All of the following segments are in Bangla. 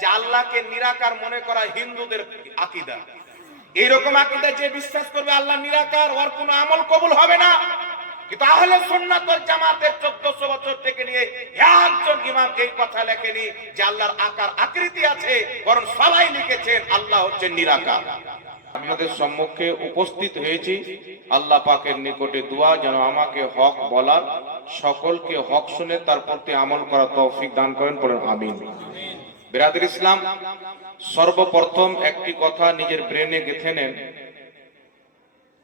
যে আল্লাহকে নিরাকার মনে করা হিন্দুদের আকীদা। এইরকম আকীদা যে বিশ্বাস করবে আল্লাহ নিরাকার, ওর কোনো আমল কবুল হবে না। কিন্তু আহলে সুন্নাত ওয়াল জামাতের 1400 বছর থেকে নিয়ে একজন ইমাম এই কথা লেখেনি যে আল্লাহর আকার আকৃতি আছে, বরং সবাই লিখেছেন আল্লাহ হচ্ছেন নিরাকার। আপনাদের সম্মুখে উপস্থিত হয়েছি আল্লাহ পাকের নিকটে দোয়া যেন আমাকে হক বলার, সকলকে হক শুনে তার প্রতি আমল করার তৌফিক দান করেন, পড়েন আমিন। বিরাদর ইসলাম, সর্বপ্রথম একটি কথা নিজের ব্রেনে গেঁথে নেন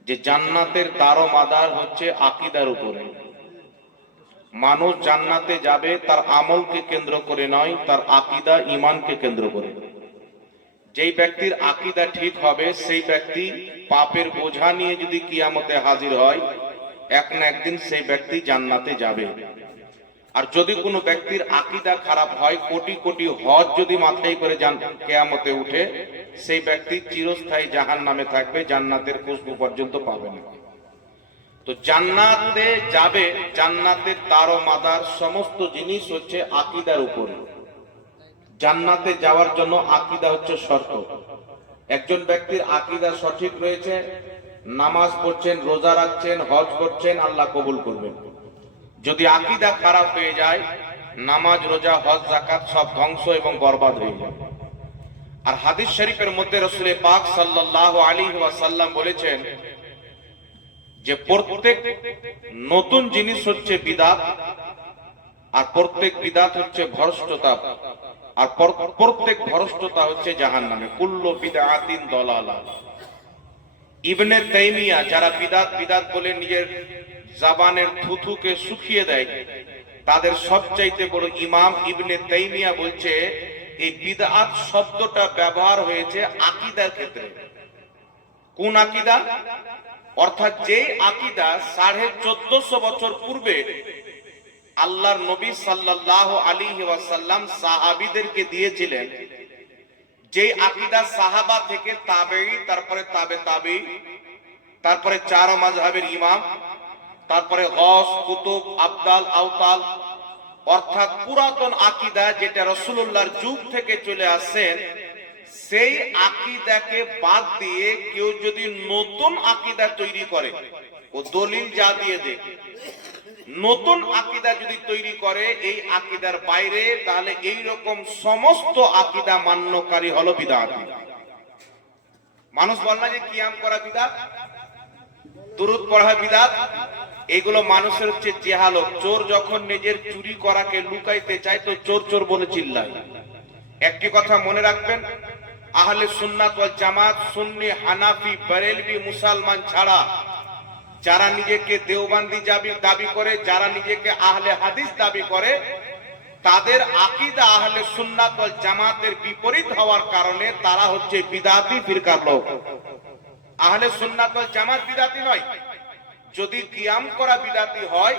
যে জান্নাতের দারোমাদার হচ্ছে আকীদার উপরে। মানুষ জান্নাতে যাবে তার আমলকে কেন্দ্র করে নয়, তার আকীদা ঈমানকে কেন্দ্র করে। যেই ব্যক্তির আকীদা ঠিক হবে সেই ব্যক্তি পাপের বোঝা নিয়ে যদি কিয়ামতে হাজির হয়, এক না একদিন সেই ব্যক্তি জান্নাতে যাবে। আর যদি কোনো ব্যক্তির আকীদা খারাপ হয়, কোটি কোটি হজ যদি মাথায় করে কিয়ামতে উঠে, সেই ব্যক্তি চিরস্থায়ী জাহান্নামে থাকবে, জান্নাতের খুশবু পর্যন্ত পাবে না। তো জান্নাতে যাবে, জান্নাতের দারোমাদার সমস্ত জিনিস হচ্ছে আকীদার উপরে। জান্নাতে যাওয়ার জন্য আকীদা হচ্ছে শর্ত। একজন ব্যক্তির আকীদা সঠিক রয়েছে, নামাজ পড়ছেন, রোজা রাখছেন, হজ করছেন, আল্লাহ কবুল করবেন। যদি আকীদা খারাপ হয়ে যায়, নামাজ, রোজা, হজ, যাকাত সব ধ্বংস এবং বরবাদ হয়ে যায়। আর হাদিস শরীফের মধ্যে রাসূল পাক সাল্লাল্লাহু আলাইহি ওয়াসাল্লাম বলেছেন যে প্রত্যেক নতুন জিনিস হচ্ছে বিদআত, আর প্রত্যেক বিদআত হচ্ছে ভ্রষ্টতা, আর প্রত্যেক ভ্রষ্টতা হচ্ছে জাহান্নামে। কুল্লু বিদআতিন দালালা। ইবনে তাইমিয়া, যারা বিদআত বিদআত বলে নিজের জাবানের থুথুকে শুকিয়ে দেয়, তাদের সবচাইতে বড় ইমাম ইবনে তাইমিয়া বলছে এই বিদআত শব্দটা ব্যবহার হয়েছে আকীদার ক্ষেত্রে। কোন আকীদা? অর্থাৎ যেই আকীদা 1450 বছর পূর্বে আল্লাহর নবী সাল্লাল্লাহু আলাইহি ওয়াসাল্লাম সাহাবীদেরকে দিয়েছিলেন, যেই আকীদা সাহাবা থেকে তাবেঈ, তারপরে তাবে তাবেঈ, তারপরে চার মাযহাবের ইমাম, তারপরে গস, কুতুব, আবদাল, আওতাল, অর্থাৎ পুরাতন আকীদা যেটা রাসূলুল্লাহর যুগ থেকে চলে আসছেন, সেই আকীদাকে বাদ দিয়ে কেউ যদি নতুন আকীদা তৈরি করে, ও দলিল যা দিয়ে দেয়, নতুন আকীদা যদি তৈরি করে এই আকীদার বাইরে, তাহলে এই রকম সমস্ত আকীদা মান্যকারী হলো বিদআতি। মানুষ বলে না যে কিয়াম করা বিদআত, দুরূদ পড়া বিদআত, এগুলো মানুষের হচ্ছে জেহালত। চোর যখন নিজের চুরি করাকে লুকাইতে চায় তো চোর চোর বলে চিল্লায়। একটি কথা মনে রাখবেন, আহলে সুন্নাত ওয়াল জামাত, সুন্নি, হানাফি, বেরেলভি মুসলমান ছাড়া যারা নিজেকে দেওবন্দি দাবি করে, যারা নিজেকে আহলে হাদিস দাবি করে, তাদের আকীদা আহলে সুন্নাত ওয়াল জামাতের বিপরীত হওয়ার কারণে তারা হচ্ছে বিদআতি ফিরকার লোক। আহলে সুন্নাত ওয়াল জামাত বিদআতি নয়। যদি কিয়াম করা বিদআতি হয়,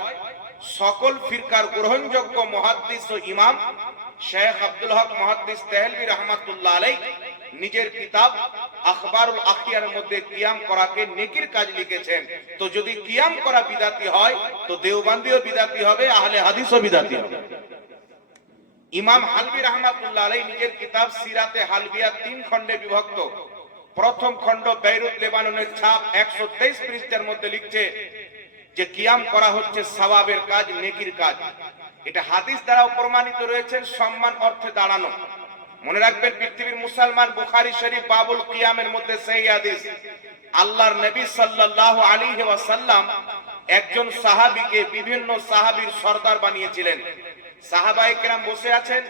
সকল ফিরকার গ্রহণযোগ্য মুহাদ্দিস ও ইমাম শেখ আব্দুল হক মুহাদ্দিস দেহলভী রাহমাতুল্লাহ আলাইহি নিজের কিতাব আখবারুল আখিয়ার মধ্যে কিয়াম করাকে নেকির কাজ লিখেছেন। তো যদি কিয়াম করা বিদআতি হয় তো দেওবন্দিও বিদআতি হবে, আহলে হাদিসও বিদআতি হবে। ইমাম হালবি রাহমাতুল্লাহ আলাইহি নিজের কিতাব সিরাতে হালবিয়া 3 খণ্ডে বিভক্ত। প্রথম খণ্ড বেইরুত লেবাননের ছাপ 123 পৃষ্ঠার মধ্যে লিখছে যে কিয়াম করা হচ্ছে সওয়াবের কাজ, নেকির কাজ। এটা হাদিস দ্বারা প্রমাণিত রয়েছে, সম্মান অর্থে দাঁড়ানো। মনে রাখবেন, পৃথিবীর মুসলমান বুখারী শরীফ বাবুল কিয়ামের মধ্যে সেই হাদিস, আল্লাহর নবী সাল্লাল্লাহু আলাইহি ওয়াসাল্লাম একজন সাহাবীকে বিভিন্ন সাহাবীর সরদার বানিয়েছিলেন। সাহাবায়ে কেরাম বসে আছেন,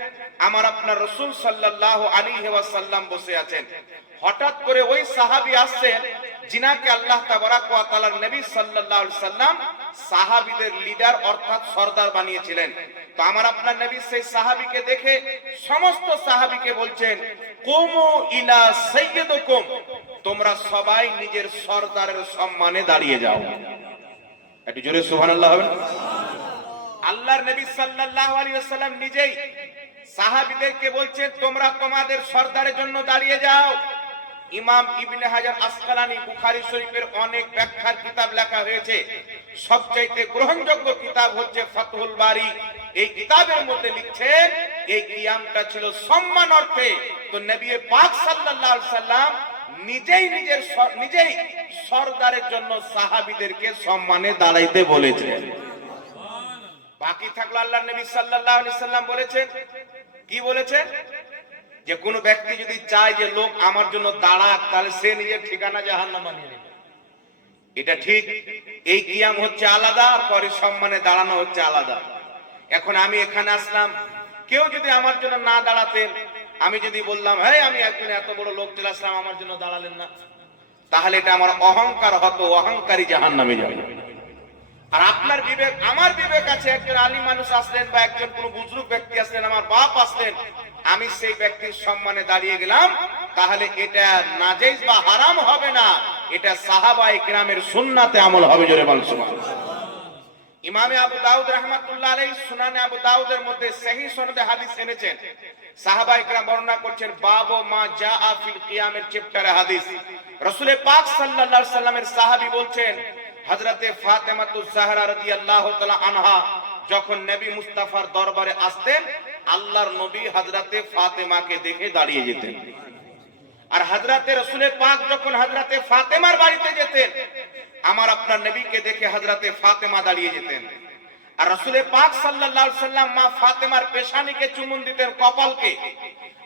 আমার আপনার রাসূল সাল্লাল্লাহু আলাইহি ওয়াসাল্লাম বসে আছেন। হঠাৎ করে ওই সাহাবী আসছেন যিনাকে আল্লাহ তাবারাক ওয়া তাআলার নবী সাল্লাল্লাহু আলাইহি সাল্লাম সাহাবীদের লিডার অর্থাৎ সরদার বানিয়েছিলেন। তো আমার আপনার নবী সেই সাহাবীকে দেখে সমস্ত সাহাবীকে বলছেন, কুমু ইলা সাইয়্যিদিকুম, তোমরা সবাই নিজের সরদারের সম্মানে দাঁড়িয়ে যাও। একটু জোরে সুবহানাল্লাহ হবে না? আল্লাহর নবী সাল্লাল্লাহু আলাইহি ওয়াসাল্লাম নিজেই সাহাবীদেরকে বলছেন, তোমরা তোমাদের সরদারের জন্য দাঁড়িয়ে যাও। ইমাম ইবনে হাজার আসকালানী বুখারী শরীফের অনেক ব্যাখ্যার কিতাব লেখা হয়েছে, সবচাইতে গ্রহণযোগ্য কিতাব হচ্ছে ফাতহুল বারী। এই কিতাবের মধ্যে লিখছেন এই কিয়ামটা ছিল সম্মান অর্থে। তো নবী পাক সাল্লাল্লাহু আলাইহি সাল্লাম নিজেই সরদারের জন্য সাহাবীদেরকে সম্মানে দাঁড়াইতে বলেছেন। বাকি থাকলো আল্লাহর নবী সাল্লাল্লাহু আলাইহি সাল্লাম বলেছেন, কি বলেছেন? যে কোন ব্যক্তি যদি চায় যে লোক আমার জন্য দাঁড়াক, তাহলে সে নিজের ঠিকানা জাহান্নাম বানিয়ে নেবে। এটা ঠিক। এই কিয়াম হচ্ছে আলাদা, আর পরে সম্মানে দাঁড়ানো হচ্ছে আলাদা। এখন আমি এখানে আসলাম, কেউ যদি আমার জন্য না দাঁড়াতেন, আমি যদি বললাম হ্যাঁ আমি একজন এত বড় লোক চলে আসলাম, আমার জন্য দাঁড়ালেন না, তাহলে এটা আমার অহংকার হতো, অহংকারী জাহান্নামে যাবে। আর আপনার বিবেক, আমার বিবেক আছে, একজন আলী মানুষ আসলেন বা একজন কোন বুজুর্গ ব্যক্তি আসলেন, আমার বাপ আসলেন, আমি সেই ব্যক্তির সম্মানে দাঁড়িয়ে গেলাম, তাহলে এটা নাজায়েজ বা হারাম হবে না, এটা সাহাবায়ে কিরামের সুন্নাতে আমল হবে। জোরে বলুন সুবহানাল্লাহ। ইমামে আবু দাউদ রাহমাতুল্লাহ আলাইহি সুনানে আবু দাউদের মধ্যে সহিহ সনদে হাদিস এনেছেন। সাহাবায়ে কিরাম বর্ণনা করছেন, বাবু মা জাআ ফিল কিয়ামের চ্যাপ্টারে হাদিস। রাসূল পাক সাল্লাল্লাহু আলাইহি সাল্লামের সাহাবী বলছেন, হযরতে ফাতেমাতুজ জাহরা রাদিয়াল্লাহু তাআলা আনহা যখন নবী মুস্তাফার দরবারে আসতেন, আল্লাহর নবী হযরতে ফাতেমাকে দেখে দাঁড়িয়ে যেতেন। আর হযরতে রাসূল পাক যখন হযরতে ফাতেমার বাড়িতে যেতেন, আমার আপনার নবীকে দেখে হযরতে ফাতেমা দাঁড়িয়ে যেতেন। আর রাসূল পাক সাল্লাল্লাহু আলাইহি সাল্লাম মা ফাতেমার পেশানিকে চুমুন দিতেন, কপালকে।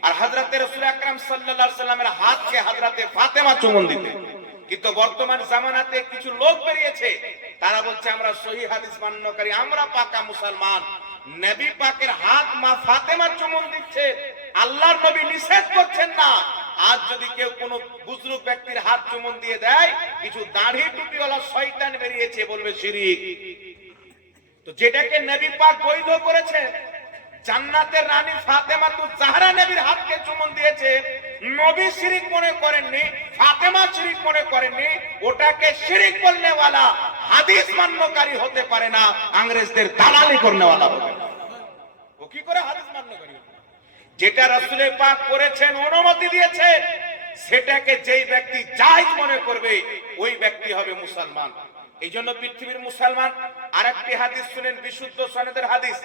আর হযরতে রাসূল আকরাম সাল্লাল্লাহু আলাইহি সাল্লামের হাতকে হযরতে ফাতেমা চুমুন দিতেন। কিন্তু বর্তমান জামানাতে কিছু লোক বেরিয়েছে, তারা বলছে আমরা সহিহ হাদিস মান্যকারী, আমরা পাকা মুসলমান। নবী পাকের হাত মা ফাতেমা চুমুন দিচ্ছে, আল্লাহর নবী নিষেধ করছেন না। আজ যদি কেউ কোনো বুজুর্গ ব্যক্তির হাত চুমুন দিয়ে দেয়, কিছু দাড়ি টুপিওয়ালা শয়তান বেরিয়েছে, বলবে শিরক। তো যেটাকে নবী পাক বৈধ করেছেন, জান্নাতের রানী ফাতেমাতুজ জাহরা নবীর হাতকে চুমুন দিয়েছে, নবী শিরক মনে করেননি, ফাতেমা শিরক মনে করেননি, ওটাকে শিরক বলনেওয়ালা হাদিস মান্যকারী হতে পারে না, ইংরেজদের দালালি করনেওয়ালা হবে। ও কি করে হাদিস মান্যকারী? যেটা রাসূল পাক করেছেন, অনুমতি দিয়েছেন, সেটাকে যেই ব্যক্তি জায়েজ মনে করবে, ওই ব্যক্তি হবে মুসলমান। এই জন্য পৃথিবীর মুসলমান আরেকটি হাদিস শুনেন, বিশুদ্ধ সনদের হাদিস।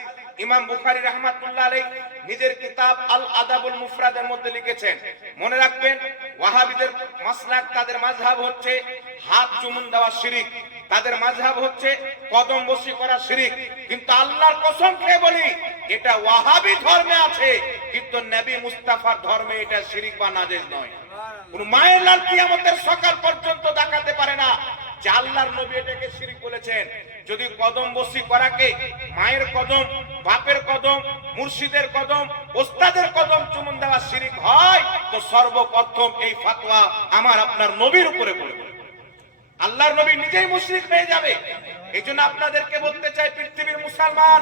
ইমাম বুখারী রাহমাতুল্লাহ আলাইহি নিজের কিতাব আল আদাবুল মুফরাদের মধ্যে লিখেছেন, মনে রাখবেন ওয়াহাবিদের মাসলাক, তাদের মাযহাব হচ্ছে হাত চুমুন দেওয়া শিরক, তাদের মাযহাব হচ্ছে কদম বসি করা শিরক। কিন্তু আল্লাহর কসম খেয়ে বলি, এটা ওয়াহাবি ধর্মে আছে, কিন্তু নবী মুস্তাফার ধর্মে এটা শিরক বা নাজেজ নয়। কোন মায়ের লাল কিয়ামতের সকাল পর্যন্ত দেখাতে পারে না যে আল্লাহর নবী এটাকে শিরক বলেছেন। যদি কদম বসি করাকে মায়ের কদম, বাপের কদম, মুর্শিদের কদম, ওস্তাদের কদম চুমুন দেওয়া শিরক হয়, তো সর্বপ্রথম এই ফতোয়া আমার আপনার নবীর উপরে পড়বে। আল্লাহর নবী নিজেই মুশরিক হয়ে যাবে। এই জন্য আপনাদেরকে বলতে চাই, পৃথিবীর মুসলমান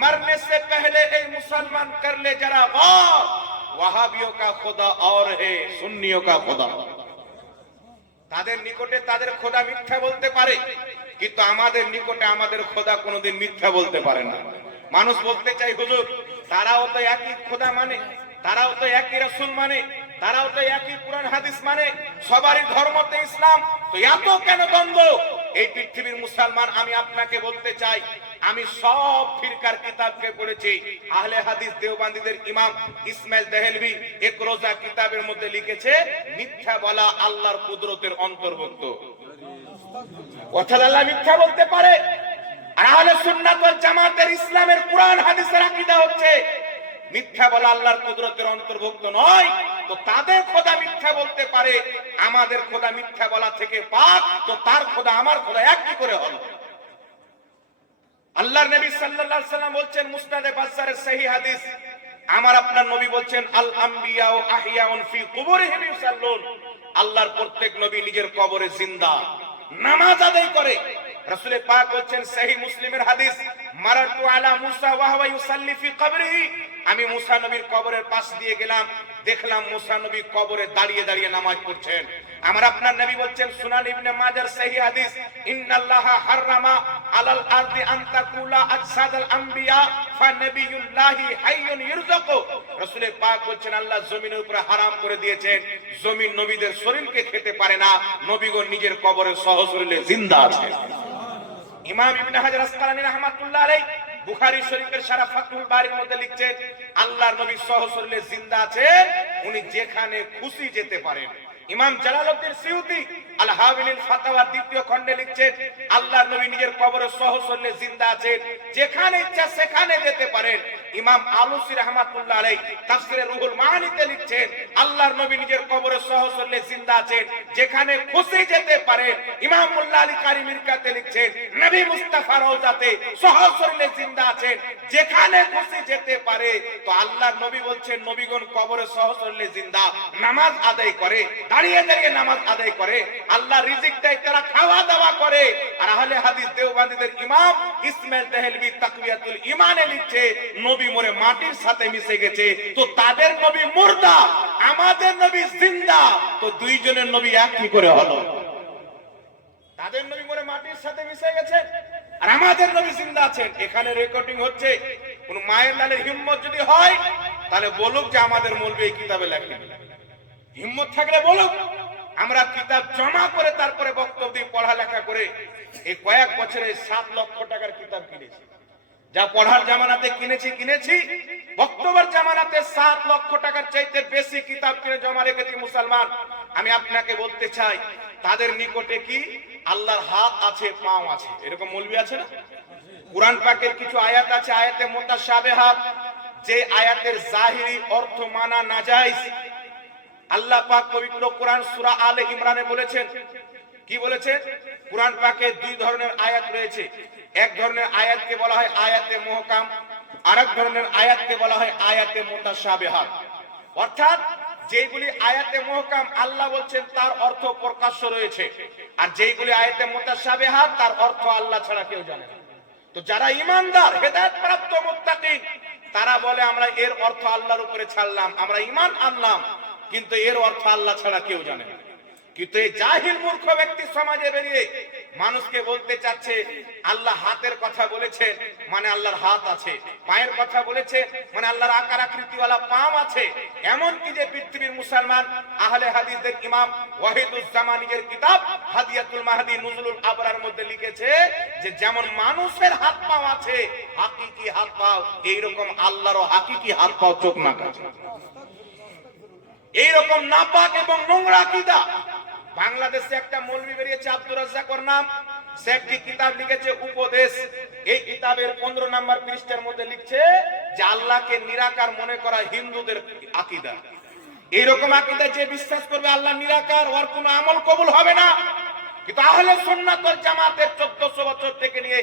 মরনে সে পহলে এই মুসলমান করলে যারা গौर, ওয়াহাবিयों का खुदा और है, सुन्नियों का खुदा। তাদের নিকটে তাদের খোদা মিথ্যা বলতে পারে, কিন্তু আমাদের নিকটে আমাদের খোদা কোনোদিন মিথ্যা বলতে পারে না। মানুষ বলতে চাই হুজুর, তারাও তো একই খোদা মানে, তারাও তো একই রাসূল মানে, তারাও তো একই কোরআন হাদিস মানে, সবারই ধর্মতে ইসলাম, তো এত কেন দ্বন্দ্ব? এই পৃথিবীর মুসলমান, আমি আপনাকে বলতে চাই, আমি সব ফিরকার কিতাবকে পড়েছি। আহলে হাদিস দেওবন্দীদের ইমাম ইসমাইল দেহলভি এক রোজা কিতাবের মধ্যে লিখেছে, মিথ্যা বলা আল্লাহর কুদরতের অন্তর্ভুক্ত। অর্থাৎ আল্লাহ মিথ্যা বলতে পারে। আর আহলে সুন্নাত ওয়াল জামাতের ইসলামের কোরআন হাদিসের আকীদা হচ্ছে মিথ্যা বলা আল্লাহর কুদরতের অন্তর্ভুক্ত নয়। তো তাদের খোদা মিথ্যা বলতে পারে, আমাদের খোদা মিথ্যা বলা থেকে পাক, তো তার খোদা আমার খোদা এক কি করে হলো? আল্লাহর নবী সাল্লাল্লাহু আলাইহি সাল্লাম বলছেন, মুসনাদে বাজ্জারের সহিহ হাদিস, আমার আপনার নবী বলছেন, আল আম্বিয়া ও আহিয়াউন ফি কুবুরিহিম ইউসাল্লুন, আল্লাহর প্রত্যেক নবী নিজের কবরে জিন্দা, নামাজ আদায় করে। রাসূল পাক বলছেন, সহিহ মুসলিমের হাদিস, মারাতু আলা মুসা ওয়া হুয়া ইউসাল্লি ফি কবরিহি, আমি মুসা নবীর কবরের পাশ দিয়ে গেলাম, দেখলাম মুসা নবী কবরে দাঁড়িয়ে দাঁড়িয়ে নামাজ পড়ছেন। আমার আপনার নবী বলছেন, সুনান ইবনে মাজার সহিহ হাদিস, ইন্নাল্লাহা হাররামা আলাল আরদি আন তাকুলা আজসাদাল আম্বিয়া ফানাবিয়ুল্লাহি হাইয়ুন ইরযাকু, রাসূল পাক বলছেন, আল্লাহ জমিনের উপরে হারাম করে দিয়েছেন, জমিন নবীদের শরীরকে খেতে পারে না, নবীগণ নিজের কবরে সহশরীরে জিন্দা আছে। ইমাম ইবনে হাজার আসকালানী রাহমাতুল্লাহ আলাইহি বুখারী শরীফের সারা ফাতুল বারীর মধ্যে লিখছেন আল্লাহর নবী সহসরলে জিন্দা আছেন, উনি যেখানে খুশি যেতে পারেন। ইমাম জালালউদ্দিন সিউতি আল হাওয়ালিল ফাতাওয়ার দ্বিতীয় খণ্ডে লিখছেন আল্লাহর নবী নিজের কবরে সহসরলে জিন্দা আছেন, যেখানে ইচ্ছা সেখানে যেতে পারেন। ইমাম আলুসি রাহমাতুল্লাহ আলাইহি তাফসিরে রুহুল মাআনিতে লিখছেন আল্লাহর নবী নিজের কবরে সহসরলে জিন্দা আছেন, যেখানে খুশি যেতে পারেন। ইমাম মুল্লা আলী কারি মিরকাতে লিখছেন নবী মুস্তাফা রওজাতে সহসরলে জিন্দা আছেন, যেখানে খুশি যেতে পারে। তো আল্লাহর নবী বলছেন নবীগণ কবরে সহসরলে জিন্দা, নামাজ আদায় করে, দাঁড়িয়ে দাঁড়িয়ে নামাজ আদায় করে, আল্লাহ রিজিক দেয়, তারা খাওয়া দাওয়া করে। আর আহলে হাদিস দেওবন্দীদের ইমাম ইসমাইল দেহলভী তাকওয়াতুল ঈমানে লিখছে নবী মরে মাটির সাথে মিশে গেছে। তো তাদের নবী মুর্দা, আমাদের নবী জিন্দা, তো দুইজনের নবী এক কি করে হলো? তাদের নবী মরে মাটির সাথে মিশে গেছে আর আমাদের নবী জিন্দা আছেন। এখানে রেকর্ডিং হচ্ছে, কোন মায়ের লালের হিম্মত যদি হয় তাহলে বলুক যে আমাদের মৌলবী এই কিতাবে লেখেন। হিম্মত থাকলে বলুক, আমরা কিতাব জমা করে তারপরে বক্তব্য দিয়ে পড়ালেখা করে এই কয়েক বছরে 7 লক্ষ টাকার কিতাব কিনেছি। যা পড়ার জামানাতে কিনেছি, বক্তব্যের জামানাতে 7 লক্ষ টাকার চাইতে বেশি কিতাব কিনে জমা রেখেছি। মুসলমান, আমি আপনাকে বলতে চাই তাদের নিকটে কি আল্লাহর হাত আছে, পাও আছে, এরকম মৌলবী আছে না? কুরআন পাকের কিছু আয়াত আছে, আয়াতে মুতাশাবিহাত, যে আয়াতের জাহিরি অর্থ মানা নাজায়েজ। আল্লাহ পাক পবিত্র কোরআন সূরা আলে ইমরানে বলেছেন, কি বলেছেন? কোরআন পাকে দুই ধরনের আয়াত রয়েছে। এক ধরনের আয়াতকে বলা হয় আয়াতে মুহকাম, আরেক ধরনের আয়াতকে বলা হয় আয়াতে মুতাশাবিহাত। অর্থাৎ যেগুলি আয়াতে মুহকাম আল্লাহ বলছেন তার অর্থ প্রকাশ্য রয়েছে, আর যেগুলি আয়াতে মুতাশাবিহাত তার অর্থ আল্লাহ ছাড়া কেউ জানে না। তো যারা ঈমানদার হেদায়েত প্রাপ্ত মুত্তাকিন তারা বলে আমরা এর অর্থ আল্লাহর উপরে ছাড়লাম, আমরা ঈমান আনলাম, কিন্তু এর অর্থ আল্লাহ ছাড়া কেউ জানে না। কিন্তু এই জাহিল মূর্খ ব্যক্তি সমাজে বেরিয়ে মানুষকে বলতে চাচ্ছে আল্লাহ হাতের কথা বলেছেন মানে আল্লাহর হাত আছে, পায়ের কথা বলেছে মানে আল্লাহর আকার আকৃতিওয়ালা পা আছে। এমন কি যে পৃথিবীর মুসলমান আহলে হাদিসদের ইমাম ওয়াহিদুজ্জামান নিজের কিতাব হাদিয়াতুল মাহদি নুজুলুল আবরার মধ্যে লিখেছে যে যেমন মানুষের হাত পা আছে, হাকিকি হাত পা, এইরকম আল্লাহরও হাকিকি হাত পা, চোখ নাক আছে। এইরকম নাপাক এবং নোংরা আকীদা বাংলাদেশে একটা মৌলবি বেরিয়েছে আব্দুর রাজ্জাকর নাম, সে একটি কিতাব লিখেছে উপদেশ। এই কিতাবের 15 নম্বর পৃষ্ঠার মধ্যে লিখছে যে আল্লাহকে নিরাকার মনে করা হিন্দুদের আকীদা। এইরকম আকীদা যে বিশ্বাস করবে আল্লাহ নিরাকার, ওর কোনো আমল কবুল হবে না। কিন্তু আহলে সুন্নাত ওয়াল জামাতের 1400 বছর থেকে নিয়ে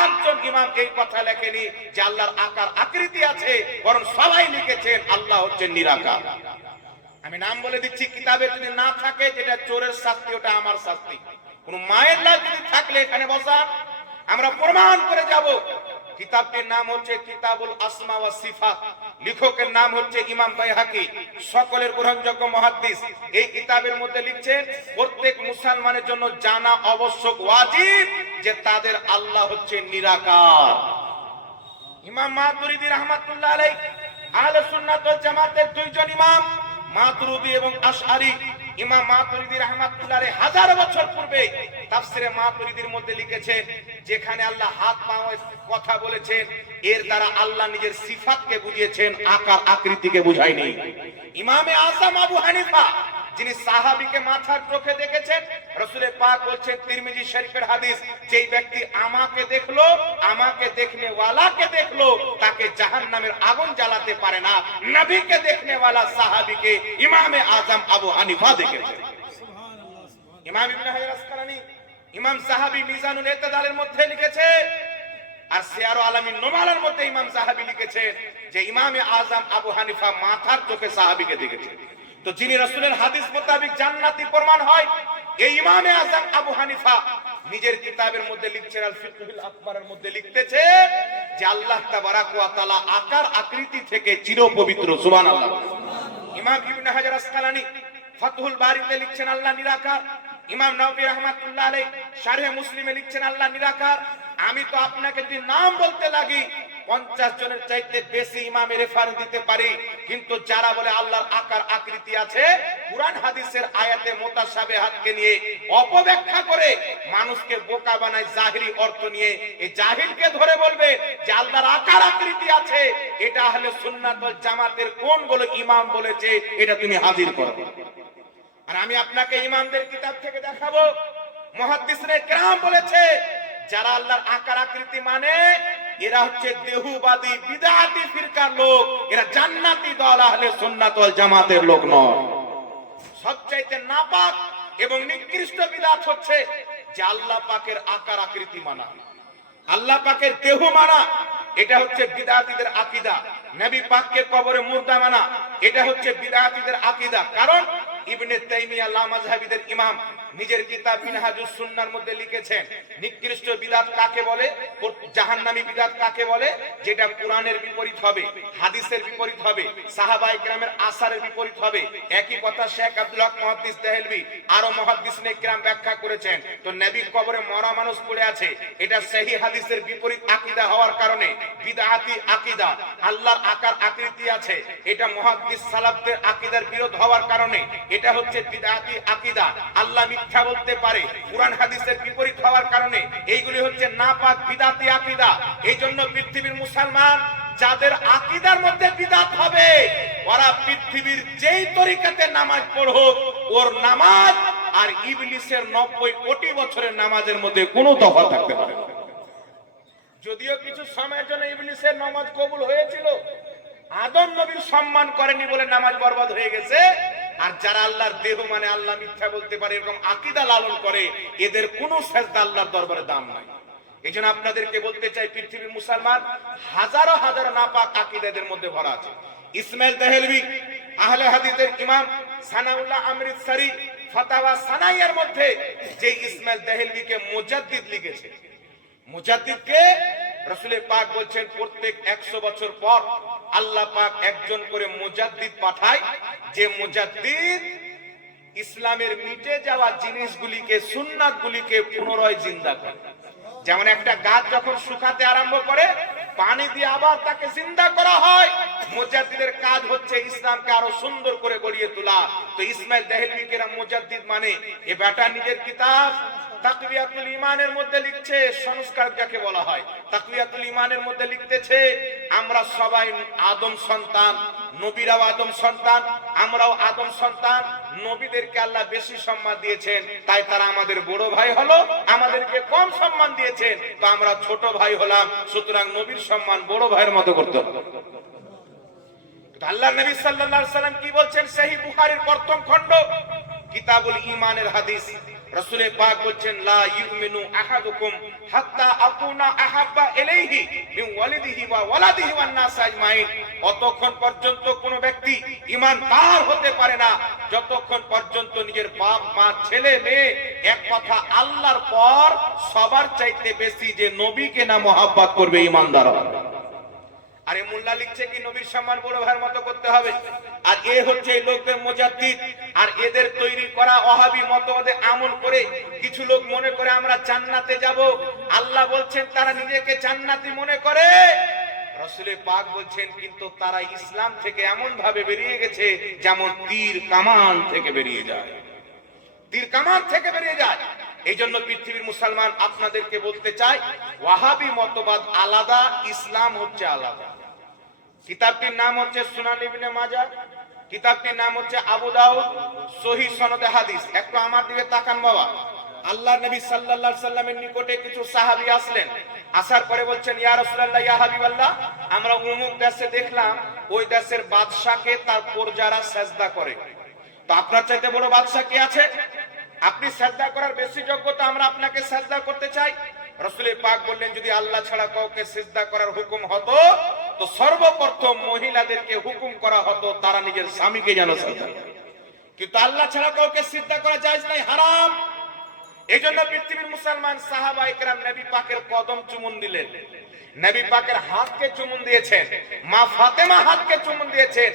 একজন ইমাম এই কথা লেখেনি যে আল্লাহর আকার আকৃতি আছে, বরং সবাই লিখেছেন আল্লাহ হচ্ছেন নিরাকার। আমি নাম বলে দিচ্ছি, কিতাবে যদি না থাকে যেটা চোরের শাস্তি, ওটা আমার শাস্তি। কোন মায়ের লাল যদি থাকলে এখানে বসা, আমরা প্রমাণ করে যাব। কিতাবটির নাম হচ্ছে কিতাবুল আসমা ওয়া সিফাত, লেখকের নাম হচ্ছে ইমাম বাইহাকি, সকলের গ্রহণযোগ্য মুহাদ্দিস। এই কিতাবের মধ্যে লিখছেন প্রত্যেক মুসলমানের জন্য জানা আবশ্যক, ওয়াজিব যে তাদের আল্লাহ হচ্ছে নিরাকার। ইমাম মাতুরিদি রাহমাতুল্লাহ আলাইহি আহলে সুন্নাত ওয়াল জামাতের দুইজন ইমাম মাতুরিদি এবং আশআরী। ইমাম মাতুরিদি রাহমাতুল্লাহ আলাইহি হাজার বছর পূর্বে তাফসিরে মাতুরিদির মধ্যে লিখেছে যেখানে আল্লাহ হাত পায়ের কথা বলেছেন এর দ্বারা আল্লাহ নিজের সিফাতকে বুঝিয়েছেন, আকার আকৃতিকে বুঝায়নি। ইমামে আযম আবু হানিফা যিনি সাহাবীকে মাথার চোখে দেখেছেন, রাসূল পাক বলছেন তিরমিজি শরীফের হাদিস, যেই ব্যক্তি আমাকে দেখলো, আমাকে দেখনে ওয়ালাকে দেখলো, তাকে জাহান্নামের আগুন জ্বালাতে পারে না। নবীকে দেখনে ওয়ালা সাহাবীকে ইমামে আযম আবু হানিফা দেখেছেন। সুবহানাল্লাহ। ইমাম ইবনে হাজার আসকালানী ইমাম সাহাবী মিজানুল ইতিদালের মধ্যে লিখেছে, আর সিয়ারু আলামিন নুবালার মধ্যে ইমাম সাহাবী লিখেছেন যে ইমামে আযম আবু হানিফা মাথার চোখে সাহাবীকে দেখেছেন। তো যিনি রাসূলের হাদিস মোতাবেক জান্নাতি প্রমাণ হয়, এই ইমামে আযম আবু হানিফা নিজের কিতাবের মধ্যে লিখছেন আল ফিকহুল আকবরের মধ্যে লিখতেছে যে আল্লাহ তাবারাক ওয়া তাআলা আকার আকৃতি থেকে চিরপবিত্র। সুবহানাল্লাহ। ইমাম ইবনে হাজার আসকালানী ফাতহুল বারীতে লিখছেন আল্লাহ নিরাকার। ইমাম নববী রাহমাতুল্লাহ আলাইহি শারহে মুসলিমে লিখছেন আল্লাহ নিরাকার। আমি তো আপনাকে যদি নাম বলতে লাগি 50 জনের চাইতে বেশি ইমামের রেফারেন্স দিতে পারি, কিন্তু যারা বলে আল্লাহর আকার আকৃতি আছে, কুরআন হাদিসের আয়াতে মুতাশাবিহাতকে নিয়ে অপব্যাখ্যা করে মানুষকে বোকা বানায় জাহিরি অর্থ নিয়ে, এই জাহিলকে ধরে বলবে যে আল্লাহর আকার আকৃতি আছে, এটা আহলে সুন্নাত ওয়াল জামাতের কোনগুলো ইমাম বলেছে এটা তুমি হাজির করো। আর আমি আপনাকে ইমামদের কিতাব থেকে দেখাবো, মুহাদ্দিসিনে কেরাম বলেছে যারা আল্লাহর আকার আকৃতি মানে এরা হচ্ছে দেহুবাদী বিদআতি ফিরকার লোক, এরা জান্নাতি দল আহলে সুন্নাত ওয়াল জামাতের লোক নয়। সবচাইতে নাপাক এবং নিকৃষ্ট বিদআত হচ্ছে যে আল্লাহ পাকের আকার আকৃতি মানা, আল্লাহ পাকের দেহ মানা, এটা হচ্ছে বিদআতীদের আকীদা। নবী পাককে কবরে মুর্দা মানা, এটা হচ্ছে বিদআতীদের আকীদা। কারণ ইবনে তাইমিয়া লামাযহাবীদের ইমাম নিজের কিতাব মিনহাজুস সুন্নাহর মধ্যে লিখেছেন নিকৃষ্ট বিদআত কাকে বলে, জাহান্নামী বিদআত কাকে বলে, যেটা কোরআনের বিপরীত হবে, হাদিসের বিপরীত হবে, সাহাবায়ে কেরামের আসারের বিপরীত হবে। একই কথা শেখ আব্দুল হক মুহাদ্দিস দেহলভী আরো মুহাদ্দিসিনে কেরাম ব্যাখ্যা করেছেন। তো নবীর কবরে মরা মানুষ পড়ে আছে, এটা সহিহ হাদিসের বিপরীত আকীদা হওয়ার কারণে বিদআতি আকীদা। আল্লাহর আকার আকৃতি আছে, এটা মুহাদ্দিস সালাফদের আকীদার বিরোধ হওয়ার কারণে এটা হচ্ছে বিদআতি আকীদা। আল্লাহ মিথ্যা বলতে পারে, কুরআন হাদিসের বিপরীত হওয়ার কারণে এইগুলি হচ্ছে নাপাক বিদআতি আকীদা। এইজন্য পৃথিবীর মুসলমান যাদের আকীদার মধ্যে বিদআত হবে, ওরা পৃথিবীর যেই তরিকাতে নামাজ পড়ুক, ওর নামাজ আর ইবলিসের 90 কোটি বছরের নামাজের মধ্যে কোনো তফাৎ থাকতে পারে না। যদিও কিছু সময়ের জন্য ইবলিসের নামাজ কবুল হয়েছিল, আদম নবীর সম্মান করেনি বলে নামাজ বরবাদ হয়ে গেছে। আর যারা আল্লাহর দেহ মানে আল্লাহ মিথ্যা বলতে পারে এরকম আকীদা লালন করে, এদের কোনো সেজদা আল্লাহর দরবারে দাম নাই। এইজন্য আপনাদেরকে বলতে চাই, পৃথিবীর মুসলমান হাজারো হাজারো নাপাক আকীদা এদের মধ্যে ভরা আছে। ইসমাইল দেহলভী আহলে হাদিসের ইমাম সানাউল্লাহ আমৃতসরি ফাতাওয়া সানাইয়ার মধ্যে যে ইসমাইল দেহলভীকে মুজাদ্দিদ লিখেছে, মুজাদ্দিদকে রাসূল পাক বলছেন প্রত্যেক 100 বছর পর আল্লাহ পাক একজন করে মুজাদ্দিদ পাঠায়, যে মুজাদ্দিদ ইসলামের মিটে যাওয়া জিনিসগুলিকে, সুন্নাতগুলিকে পুনরায় জিন্দা করে। যেমন একটা গাছ যখন শুকাতে আরম্ভ করে, পানি দিয়ে আবার তাকে জিন্দা করা হয়, মুজাদ্দিদের কাজ হচ্ছে ইসলামকে আরো সুন্দর করে গড়িয়ে তোলা। তো ইসমাইল দেহলভীকে মুজাদ্দিদ মানে, এ বেটা নিজের কিতাব তাকওয়াতুল ঈমানের মধ্যে লিখছে, সংস্কার যাকে বলা হয়, তাকওয়াতুল ঈমানের মধ্যে লিখতেছে আমরা সবাই আদম সন্তান, নবীরাও আদম সন্তান, আমরাও আদম সন্তান। নবীদেরকে আল্লাহ বেশি সম্মান দিয়েছেন, তাই তারা আমাদের বড় ভাই হলো, আমাদেরকে কম সম্মান দিয়েছেন তো আমরা ছোট ভাই হলাম। সুতরাং নবীর সম্মান বড় ভাইয়ের মতো করতে হবে। আল্লাহ নবী সাল্লাল্লাহু আলাইহি সাল্লাম কি বলছেন, সহিহ বুখারীর প্রথম খণ্ড কিতাবুল ঈমানের হাদিস, রাসূল পাক বলছেন লা ইউমিনু আহাদুকুম হাত্তা আকুনা আহাব্বা ইলাইহি মিন ওয়ালিদিহি ওয়া ওয়ালাদিহি ওয়ান নাস আজমাইন। অতক্ষণ পর্যন্ত কোন ব্যক্তি ঈমানদার হতে পারে না যতক্ষণ পর্যন্ত নিজের বাপ মা ছেলে মেয়ে, এক কথা আল্লাহর পর সবার চাইতে বেশি যে নবীকে না মহব্বত করবে, ঈমানদার হবে। আরে মোল্লা লিখছে কি নবীর সম্মান বড় ভাইয়ের মতো করতে হবে। আর এ হচ্ছে এই লোকদের মুজাদ্দিদ। আর এদের তৈরি করা ওয়াহাবী মতবাদে আমল করে কিছু লোক মনে করে আমরা জান্নাতে যাব। আল্লাহ বলছেন তারা নিজেকে জান্নাতি মনে করে, রাসূল পাক বলছেন কিন্তু তারা ইসলাম থেকে এমন ভাবে বেরিয়ে গেছে যেমন তীর কামান থেকে বেরিয়ে যায়, তীর কামান থেকে বেরিয়ে যায়। এই জন্য পৃথিবীর মুসলমান আপনাদেরকে বলতে চাই, ওয়াহাবী মতবাদ আলাদা, ইসলাম হচ্ছে আলাদা। কিতাবটির নাম হচ্ছে সুনান ইবনে মাজাহ, কিতাবটির নাম হচ্ছে আবু দাউদ, সহিহ সনদে হাদিস। একটু আমার দিকে তাকান বাবা। আল্লাহর নবী সাল্লাল্লাহু আলাইহি সাল্লামের নিকটে কিছু সাহাবী আসলেন, আসার পরে বলছেন ইয়া রাসূলুল্লাহ, ইয়া হাবিবাল্লাহ, আমরা অমুক দেশে দেখলাম ওই দেশের বাদশাকে তার প্রজারা সিজদা করে, তো আপনার চাইতে বড় বাদশা কে আছে? আপনি সিজদা করার বেশি যোগ্যতা, আমরা আপনাকে সিজদা করতে চাই। রাসূল পাক বললেন যদি আল্লাহ ছাড়া কাউকে সিজদা করার হুকুম হতো তো সর্বপ্রথম মহিলাদেরকে হুকুম করা হতো তারা নিজের স্বামীকে যেন সিজদা করে, কিন্তু আল্লাহ ছাড়া কাউকে সিজদা করা জায়েজ নাই, হারাম। এইজন্য পৃথিবীর মুসলমান সাহাবায়ে কেরাম নবী পাকের কদম চুমুন দিলেন, নবী পাকের হাতকে চুমুন দিয়েছেন, মা ফাতেমা হাতকে চুমুন দিয়েছেন।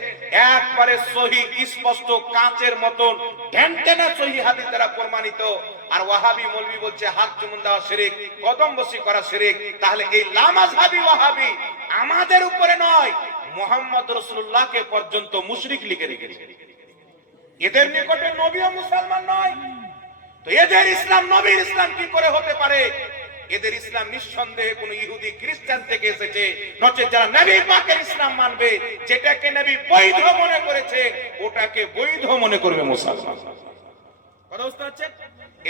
একবারে সহিহ স্পষ্ট কাঁচের মতন টেনটেনা সহিহ হাদিস দ্বারা প্রমাণিত। আর ওয়াহাবী মৌলভী বলছে হাত চুমুন দেওয়া শিরক, কদম বসি করা শিরক। তাহলে এই লামাযহাবী ওয়াহাবী আমাদের উপরে নয়, মুহাম্মদ রাসূলুল্লাহকে পর্যন্ত মুশরিক লিখে রেখেছে। এদের নিকটে নবীও মুসলমান নয়, তো এদের ইসলাম নবীর ইসলাম কি করে হতে পারে? এদের ইসলাম নিঃসন্দেহে কোন ইহুদি খ্রিস্টান থেকে এসেছে, নচেত যারা নবী পাকের ইসলাম মানবে, যেটাকে নবী বৈধ মনে করেছে ওটাকে বৈধ মনে করবে মুসলমান। কথা বুঝতে পারছেন?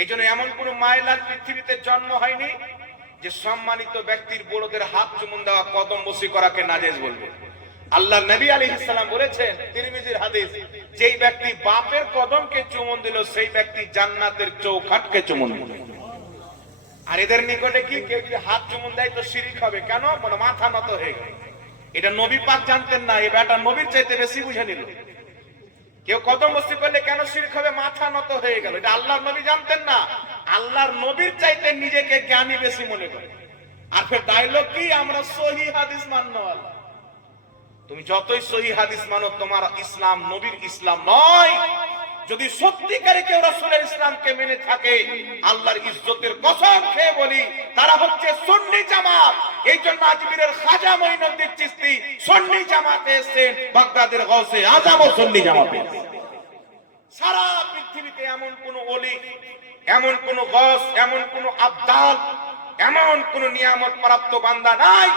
এই জন্য এমন কোন মাইলান পৃথিবীতে জন্ম হয়নি যে সম্মানিত ব্যক্তির বড়দের হাত চুমুন দেওয়া, কদম বসি করাকে নাজেজ বলবে। আল্লাহ নবী আলাইহিস সালাম বলেছেন, তিরমিজির হাদিস, যেই ব্যক্তি বাপের কদমকে চুমুন দিল সেই ব্যক্তি জান্নাতের চৌখাটকে চুমুন দিল। আর এদের নিকটে কি কেউ যদি হাত চুমুন দেয় তো শিরিক হবে। কেন? মানে মাথা নত হয়ে গেল। এটা নবী পাক জানতেন না, এই বেটা নবীর চাইতে বেশি বুঝে নিল। কেউ কদম বসি করলে কেন শিরক হবে? মাথা নত হয়ে গেল। এটা আল্লাহর নবী জানতেন না, আল্লাহর নবীর চাইতে নিজেকে জ্ঞানী বেশি মনে করে। আর ফের ডায়লগ কি? আমরা সহি হাদিস মাননেওয়ালা। তুমি যতই সহি হাদিস মানো, তোমার ইসলাম নবীর ইসলাম নয়। যদি সত্যিকারে কেউ রাসূলের ইসলামকে মেনে থাকে, আল্লাহর ইজ্জতের কসম খেয়ে বলি, তারা হচ্ছে সুন্নি জামাত। এই জন্য আজমিরের খাজা মঈনুদ্দিন চিশতি সুন্নি জামাতে এসেছেন, বাগদাদের গাউসে আজমও সুন্নি জামাতে। সারা পৃথিবীতে এমন কোন ওলি, এমন কোন গাউস, এমন কোন আবদাল, এমন কোন নিয়ামত প্রাপ্ত বান্দা নাই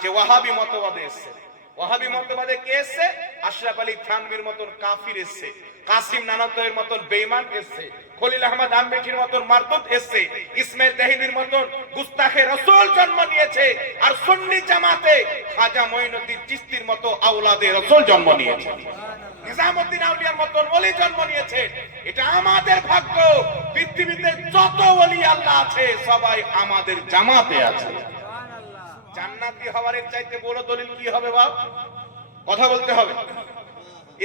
যে ওয়াহাবি মতবাদে এসেছে। ওয়াহাবি মতবাদে কে এসেছে? আশরাফ আলী থানভীর মতন কাফির এসেছে, কাসিম নানাতয়ের মতন বেঈমান এসেছে, খলিল আহমদ আম্বেঠির মতন মারদুদ এসেছে, ইসমাইল দেহলির মতন গুস্তাখে রাসূল জন্ম নিয়েছে। আর সুন্নি জামাতে খাজা মঈনুদ্দিন চিশতির মতো আওলাদে রাসূল জন্ম নিয়েছে, নিজামউদ্দিন আউলিয়ার মতন ওলি জন্ম নিয়েছে। এটা আমাদের ভাগ্য। পৃথিবীতে যত ওলি আল্লাহ আছে সবাই আমাদের জামাতে আছে। জান্নাতি হওয়ার এর চাইতে বড় দলিল কি হবে বাপ? কথা বলতে হবে।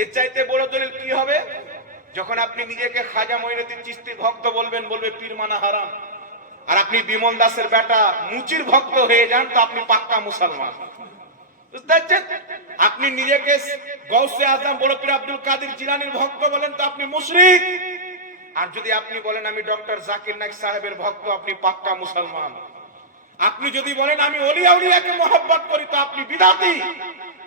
এর চাইতে বড় দলিল কি হবে? যখন আপনি নিজেকে খাজা মঈনুদ্দিন চিশতির ভক্ত বলবেন, বলবে পীর মানা হারাম। আর আপনি বিমল দাসের বেটা মুচির ভক্ত হয়ে যান, তো আপনি পাক্কা মুসলমান। বুঝতে পারছেন? আপনি নিজেকে গৌসে আজম বড় পীর আব্দুল কাদের জিলানীর ভক্ত বলেন, তো আপনি মুশরিক। আর যদি আপনি বলেন আমি ডক্টর জাকির নায়েক সাহেবের ভক্ত, আপনি পাক্কা মুসলমান। আপনি যদি বলেন আমি ওলি আউলিয়াকে মহব্বত করি, তো আপনি বিদাতি।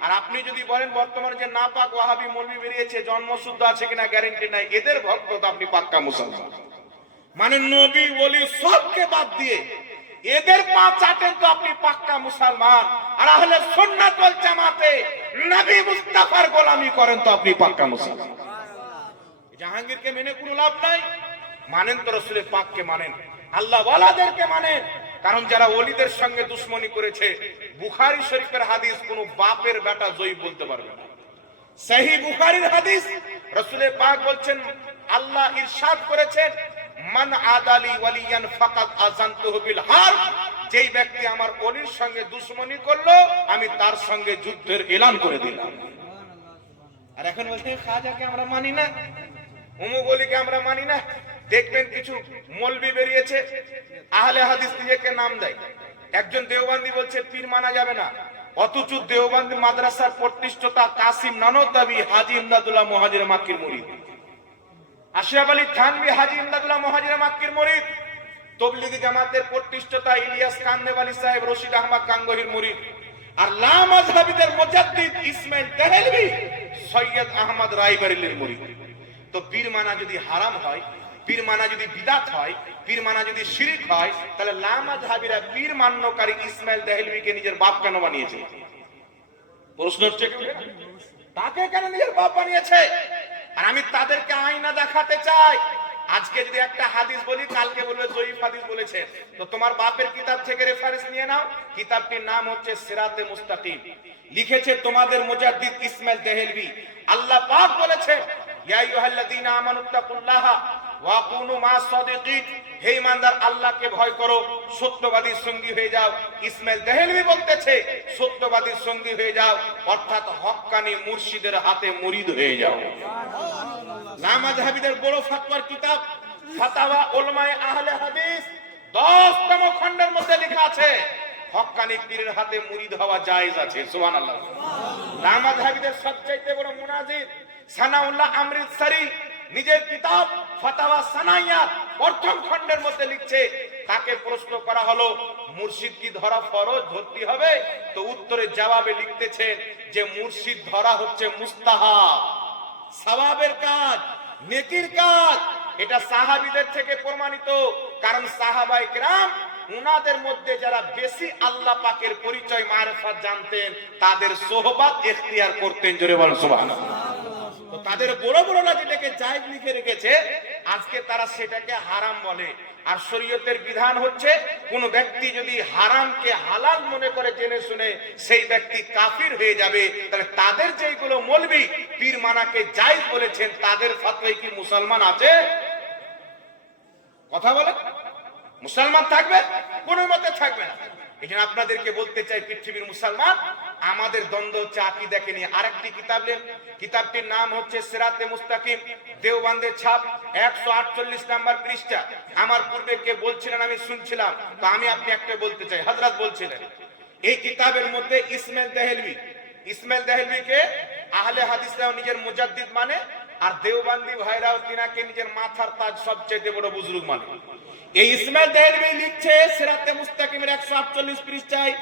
আর আপনি যদি বলেন বর্তমানে যে নাপাক ওয়াহাবি মৌলবি বেরিয়েছে, জন্মশুদ্ধ আছে কিনা গ্যারান্টি নাই, এদের ভক্ত, তো আপনি পাক্কা মুসলমান। মানে নবী ওলি সবকে বাদ দিয়ে এদের পা চাটেন, তো আপনি পাক্কা মুসলমান। আর আহলে সুন্নাত ওয়াল জামাতে নবী মুস্তাফার গোলামি করেন, তো আপনি পাক্কা মুসলমান। জাহাঙ্গীরকে মেনে কোনো লাভ নাই। মানেন তো রাসূলের পাককে মানেন, আল্লাহ ওয়ালাদেরকে মানেন। কারণ যারা ওলিদের সঙ্গে দুশ্মনী করেছে, বুখারী শরীফের হাদিস কোন বাপের বেটা জয়ী বলতে পারবে না। সহিহ বুখারীর হাদিস, রাসূলের পাক বলছেন, আল্লাহ ইরশাদ করেছেন, মান আদালি ওয়ালিয়ান ফাকাদ আযানতুহু বিল হারব। যেই ব্যক্তি আমার ওলির সঙ্গে দুশ্মনী করলো, আমি তার সঙ্গে যুদ্ধের এলান করে দিলাম। আর এখন বলতে খাজাকে আমরা মানি না, অমুক ওলিকে আমরা মানি না। দেখবেন কিছু মৌলবি বেরিয়েছে, আহলে হাদিস নিজেকে নাম দেয়। একজন দেওবন্দি বলছে পীর মানা যাবে না, অথচ দেওবন্দি মাদ্রাসার প্রতিষ্ঠাতা কাসিম নানতাবি হাজী ইমদাদুল্লাহ মুহাজির মাক্কির মুরিদ, আশরাফ আলী থানভী হাজী ইমদাদুল্লাহ মুহাজির মাক্কির মুরিদ, তবলিগি জামাতের প্রতিষ্ঠাতা ইলিয়াস কান্দেওয়ালি সাহেব রশিদ আহমদ গাঙ্গুহির মুরিদ। আর লা মাযহাবিদের মুজাদ্দিদ ইসমাইল দেহলভী সৈয়দ আহমদ রায়বারেলির মুরিদ। তো পীর মানা যদি হারাম হয়, পীর মানা যদি বিদাত হয়, পীর মানা যদি শিরক হয়, তাহলে লা মাযহাবিরা পীর মান্যকারী ইসমাইল দেহলভীকে নিজের বাপ কেন বানিয়েছে? প্রশ্ন হচ্ছে তাকে কেন নিজের বাপ বানিয়েছে? আর আমি তাদেরকে আয়না দেখাতে চাই। আজকে যদি একটা হাদিস বলি, কালকে বলবে জয়ীফ হাদিস বলেছে, তো তোমার বাপের কিতাব থেকে রেফারেন্স নিয়ে নাও। কিতাবটির নাম হচ্ছে সিরাতে মুস্তাকিম, লিখেছে তোমাদের মুজাদ্দিদ ইসমাইল দেহলভী। আল্লাহ পাক বলেছে, ইয়া আইয়ুহাল্লাযীনা আমানুত্তাকুল্লাহা ওয়া কুনু মা'আস সাদিকিন। হে ঈমানদার, আল্লাহকে ভয় করো, সত্যবাদীর সঙ্গী হয়ে যাও। ইসমাইল দেহলভী বলতেছে সত্যবাদীর সঙ্গী হয়ে যাও, অর্থাৎ হক্কানি মুর্শিদের হাতে মুরিদ হয়ে যাও। লা মাযহাবিদের বড় ফতোয়ার কিতাব ফাতাওয়া উলামায়ে আহলে হাদিস 10তম খণ্ডের মধ্যে লেখা আছে হক্কানি পীরের হাতে মুরিদ হওয়া জায়েজ আছে। সুবহানাল্লাহ। লা মাযহাবিদের সবচেয়ে বড় মুনাজির সানাউল্লাহ আমৃতসরি নিজের কিতাব ফাতাওয়া সানাইয়াত প্রথম খণ্ডের মধ্যে লিখছে, তাকে প্রশ্ন করা হলো মুর্শিদ কি ধরা ফরজ, ধরতে হবে? তো উত্তরে জবাবে লিখতেছেন যে মুর্শিদ ধরা হচ্ছে মুস্তাহাব, সওয়াবের কাজ, নেকির কাজ। এটা সাহাবীদের থেকে প্রমাণিত, কারণ সাহাবায়ে কেরাম উনাদের মধ্যে যারা বেশি আল্লাহ পাকের পরিচয় মারিফাত জানতেন, তাদের সোহবত ইখতিয়ার করতেন। জোরে বলেন সুবহানাল্লাহ। তো তাদের বড় বড়রা যেটাকে জায়েজ লিখে রেখেছে, আজকে তারা সেটাকে হারাম বলে। আর শরীয়তের বিধান হচ্ছে, কোন ব্যক্তি যদি হারামকে হালাল মনে করে জেনে শুনে, সেই ব্যক্তি কাফির হয়ে যাবে। তাহলে তাদের যেগুলো মৌলবি পীর মানাকে জায়েজ বলেছেন, তাদের ফতোয়ায় কি মুসলমান আছে? কথা বলে মুসলমান থাকবে? কোন মতে থাকবে না। এই জন্য আপনাদেরকে বলতে চাই, পৃথিবীর মুসলমান, আমাদের দ্বন্দ্ব হচ্ছে আকীদাকে নিয়ে। আরেকটি কিতাব নেন, কিতাবটির নাম হচ্ছে সিরাতে মুস্তাকিম, দেওবন্দের ছাপ, 148 নাম্বার পৃষ্ঠা। আমার পূর্বে কে বলছিলেন আমি শুনছিলাম, তো আমি আপনি একটা বলতে চাই। হযরত বলছিলেন এই কিতাবের মধ্যে ইসমাইল দেহলভিকে আহলে হাদিসরাও নিজের মুজাদ্দিদ মানে, আর দেওবন্দি ভাইরাও তিনাকে নিজের মাথার তাজ, সবচেয়ে বড় বুজুর্গ মানে। এই ইসমাইল দেহলভি লিখছে সিরাতে মুস্তাকিমের 148 পৃষ্ঠায়,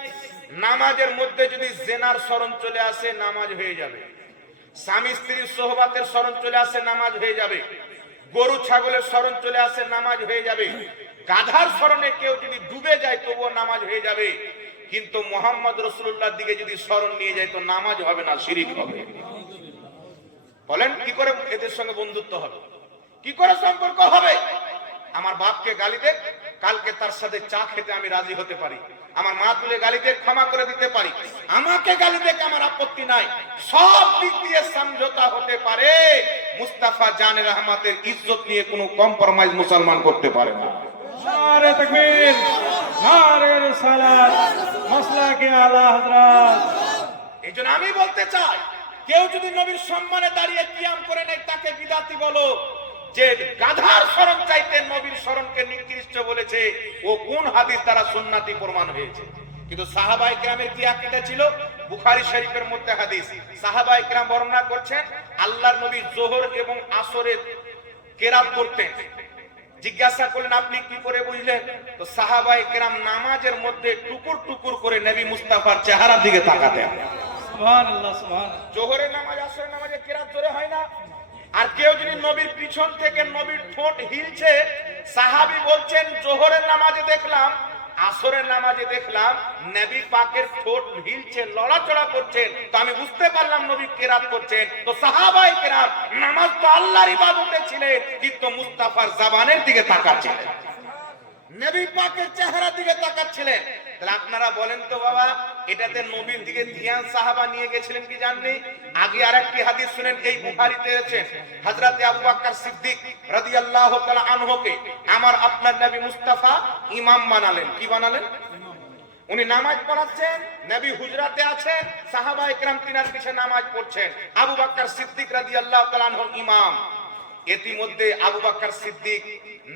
নামাজের মধ্যে যদি জিনার স্মরণ চলে আসে, নামাজ হয়ে যাবে। স্বামী স্ত্রীর সোহবতের স্মরণ চলে আসে, নামাজ হয়ে যাবে। গরু ছাগলের স্মরণ চলে আসে, নামাজ হয়ে যাবে। গাধার স্মরণে কেউ যদি ডুবে যায়, তবুও নামাজ হয়ে যাবে। কিন্তু মুহাম্মদ রাসূলুল্লাহর দিকে যদি স্মরণ নিয়ে যায়, তো নামাজ হবে না, শিরক হবে। বলেন কি করে এদের সঙ্গে বন্ধুত্ব হবে? কি করে সম্পর্ক হবে? আমার বাপকে গালি দেখ, কালকে তার সাথে চা খেতে আমি রাজি হতে পারি। আমার মা তুলে গালি দেখ, ক্ষমা করে দিতে পারি। আমাকে গালি দেখ, আমার আপত্তি নাই। সব দিক দিয়ে সমঝোতা হতে পারে। মুস্তাফা জানে রহমতের ইজ্জত নিয়ে কোনো কম্প্রোমাইজ মুসলমান করতে পারে না। নারে তাকবীর, নারে রিসালাত, মাসলাকে আলা হযরত। এইজন্য আমি বলতে চাই, কেউ যদি নবীর সম্মানে দাঁড়িয়ে কিয়াম করে নেয়, তাকে বিদাতি বলো। যে গাধার শরণ চাইতে নবীর শরণকে নিকৃষ্ট বলেছে, ও কোন হাদিস দ্বারা সুন্নাতি প্রমাণ হয়েছে? কিন্তু সাহাবায়ে কেরামের কি আকীদা ছিল? বুখারী শরীফের মধ্যে হাদিস, সাহাবায়ে কেরাম বর্ণনা করছেন, আল্লাহর নবী যোহর এবং আসরের কেরাত করতেন। জিজ্ঞাসা করলেন আপনি কি করে বুঝলেন? তো সাহাবায়ে কেরাম নামাজের মধ্যে টুকুর টুকুর করে নবী মুস্তাফার চেহারার দিকে তাকাতেন। সুবহানাল্লাহ, সুবহানাল্লাহ। যোহরের নামাজ, আসরের নামাজে কেরাত জোরে হয় না। আর কেউ যদি নবীর পিছন থেকে নবীর ঠোঁট হিলছে, সাহাবী বলছেন যোহরের নামাজে দেখলাম, আসরের নামাজে দেখলাম নবী পাকের ঠোঁট হিলছে, লড়াচড়া করছেন, তো আমি বুঝতে পারলাম নবী কেরাত করছেন। তো সাহাবায়ে কেরাম নামাজ তো আল্লাহর ইবাদতে ছিলেন, কিন্তু মুস্তাফার জবানের দিকে তাকাচ্ছিলেন, নবী পাকের চেহারার দিকে তাকাচ্ছিলেন। তাহলে আপনারা বলেন তো বাবা, এটাতে নবীর দিকে ধ্যান সাহাবা নিয়ে গেছিলেন কি জাননি? আগে আরেকটি হাদিস শুনেন, এই বুখারীতে আছে, হযরতে আবু বকর সিদ্দিক রাদিয়াল্লাহু তাআলা আনহুকে আমার আপনার নবী মুস্তাফা ইমাম বানালেন। কি বানালেন? উনি নামাজ পড়াচ্ছেন, নবী হুজরাতে আছেন, সাহাবায়ে কেরাম তিনার পিছে নামাজ পড়ছেন, আবু বকর সিদ্দিক রাদিয়াল্লাহু তাআলা আনহু ইমাম। ইতিমধ্যে আবু বকর সিদ্দিক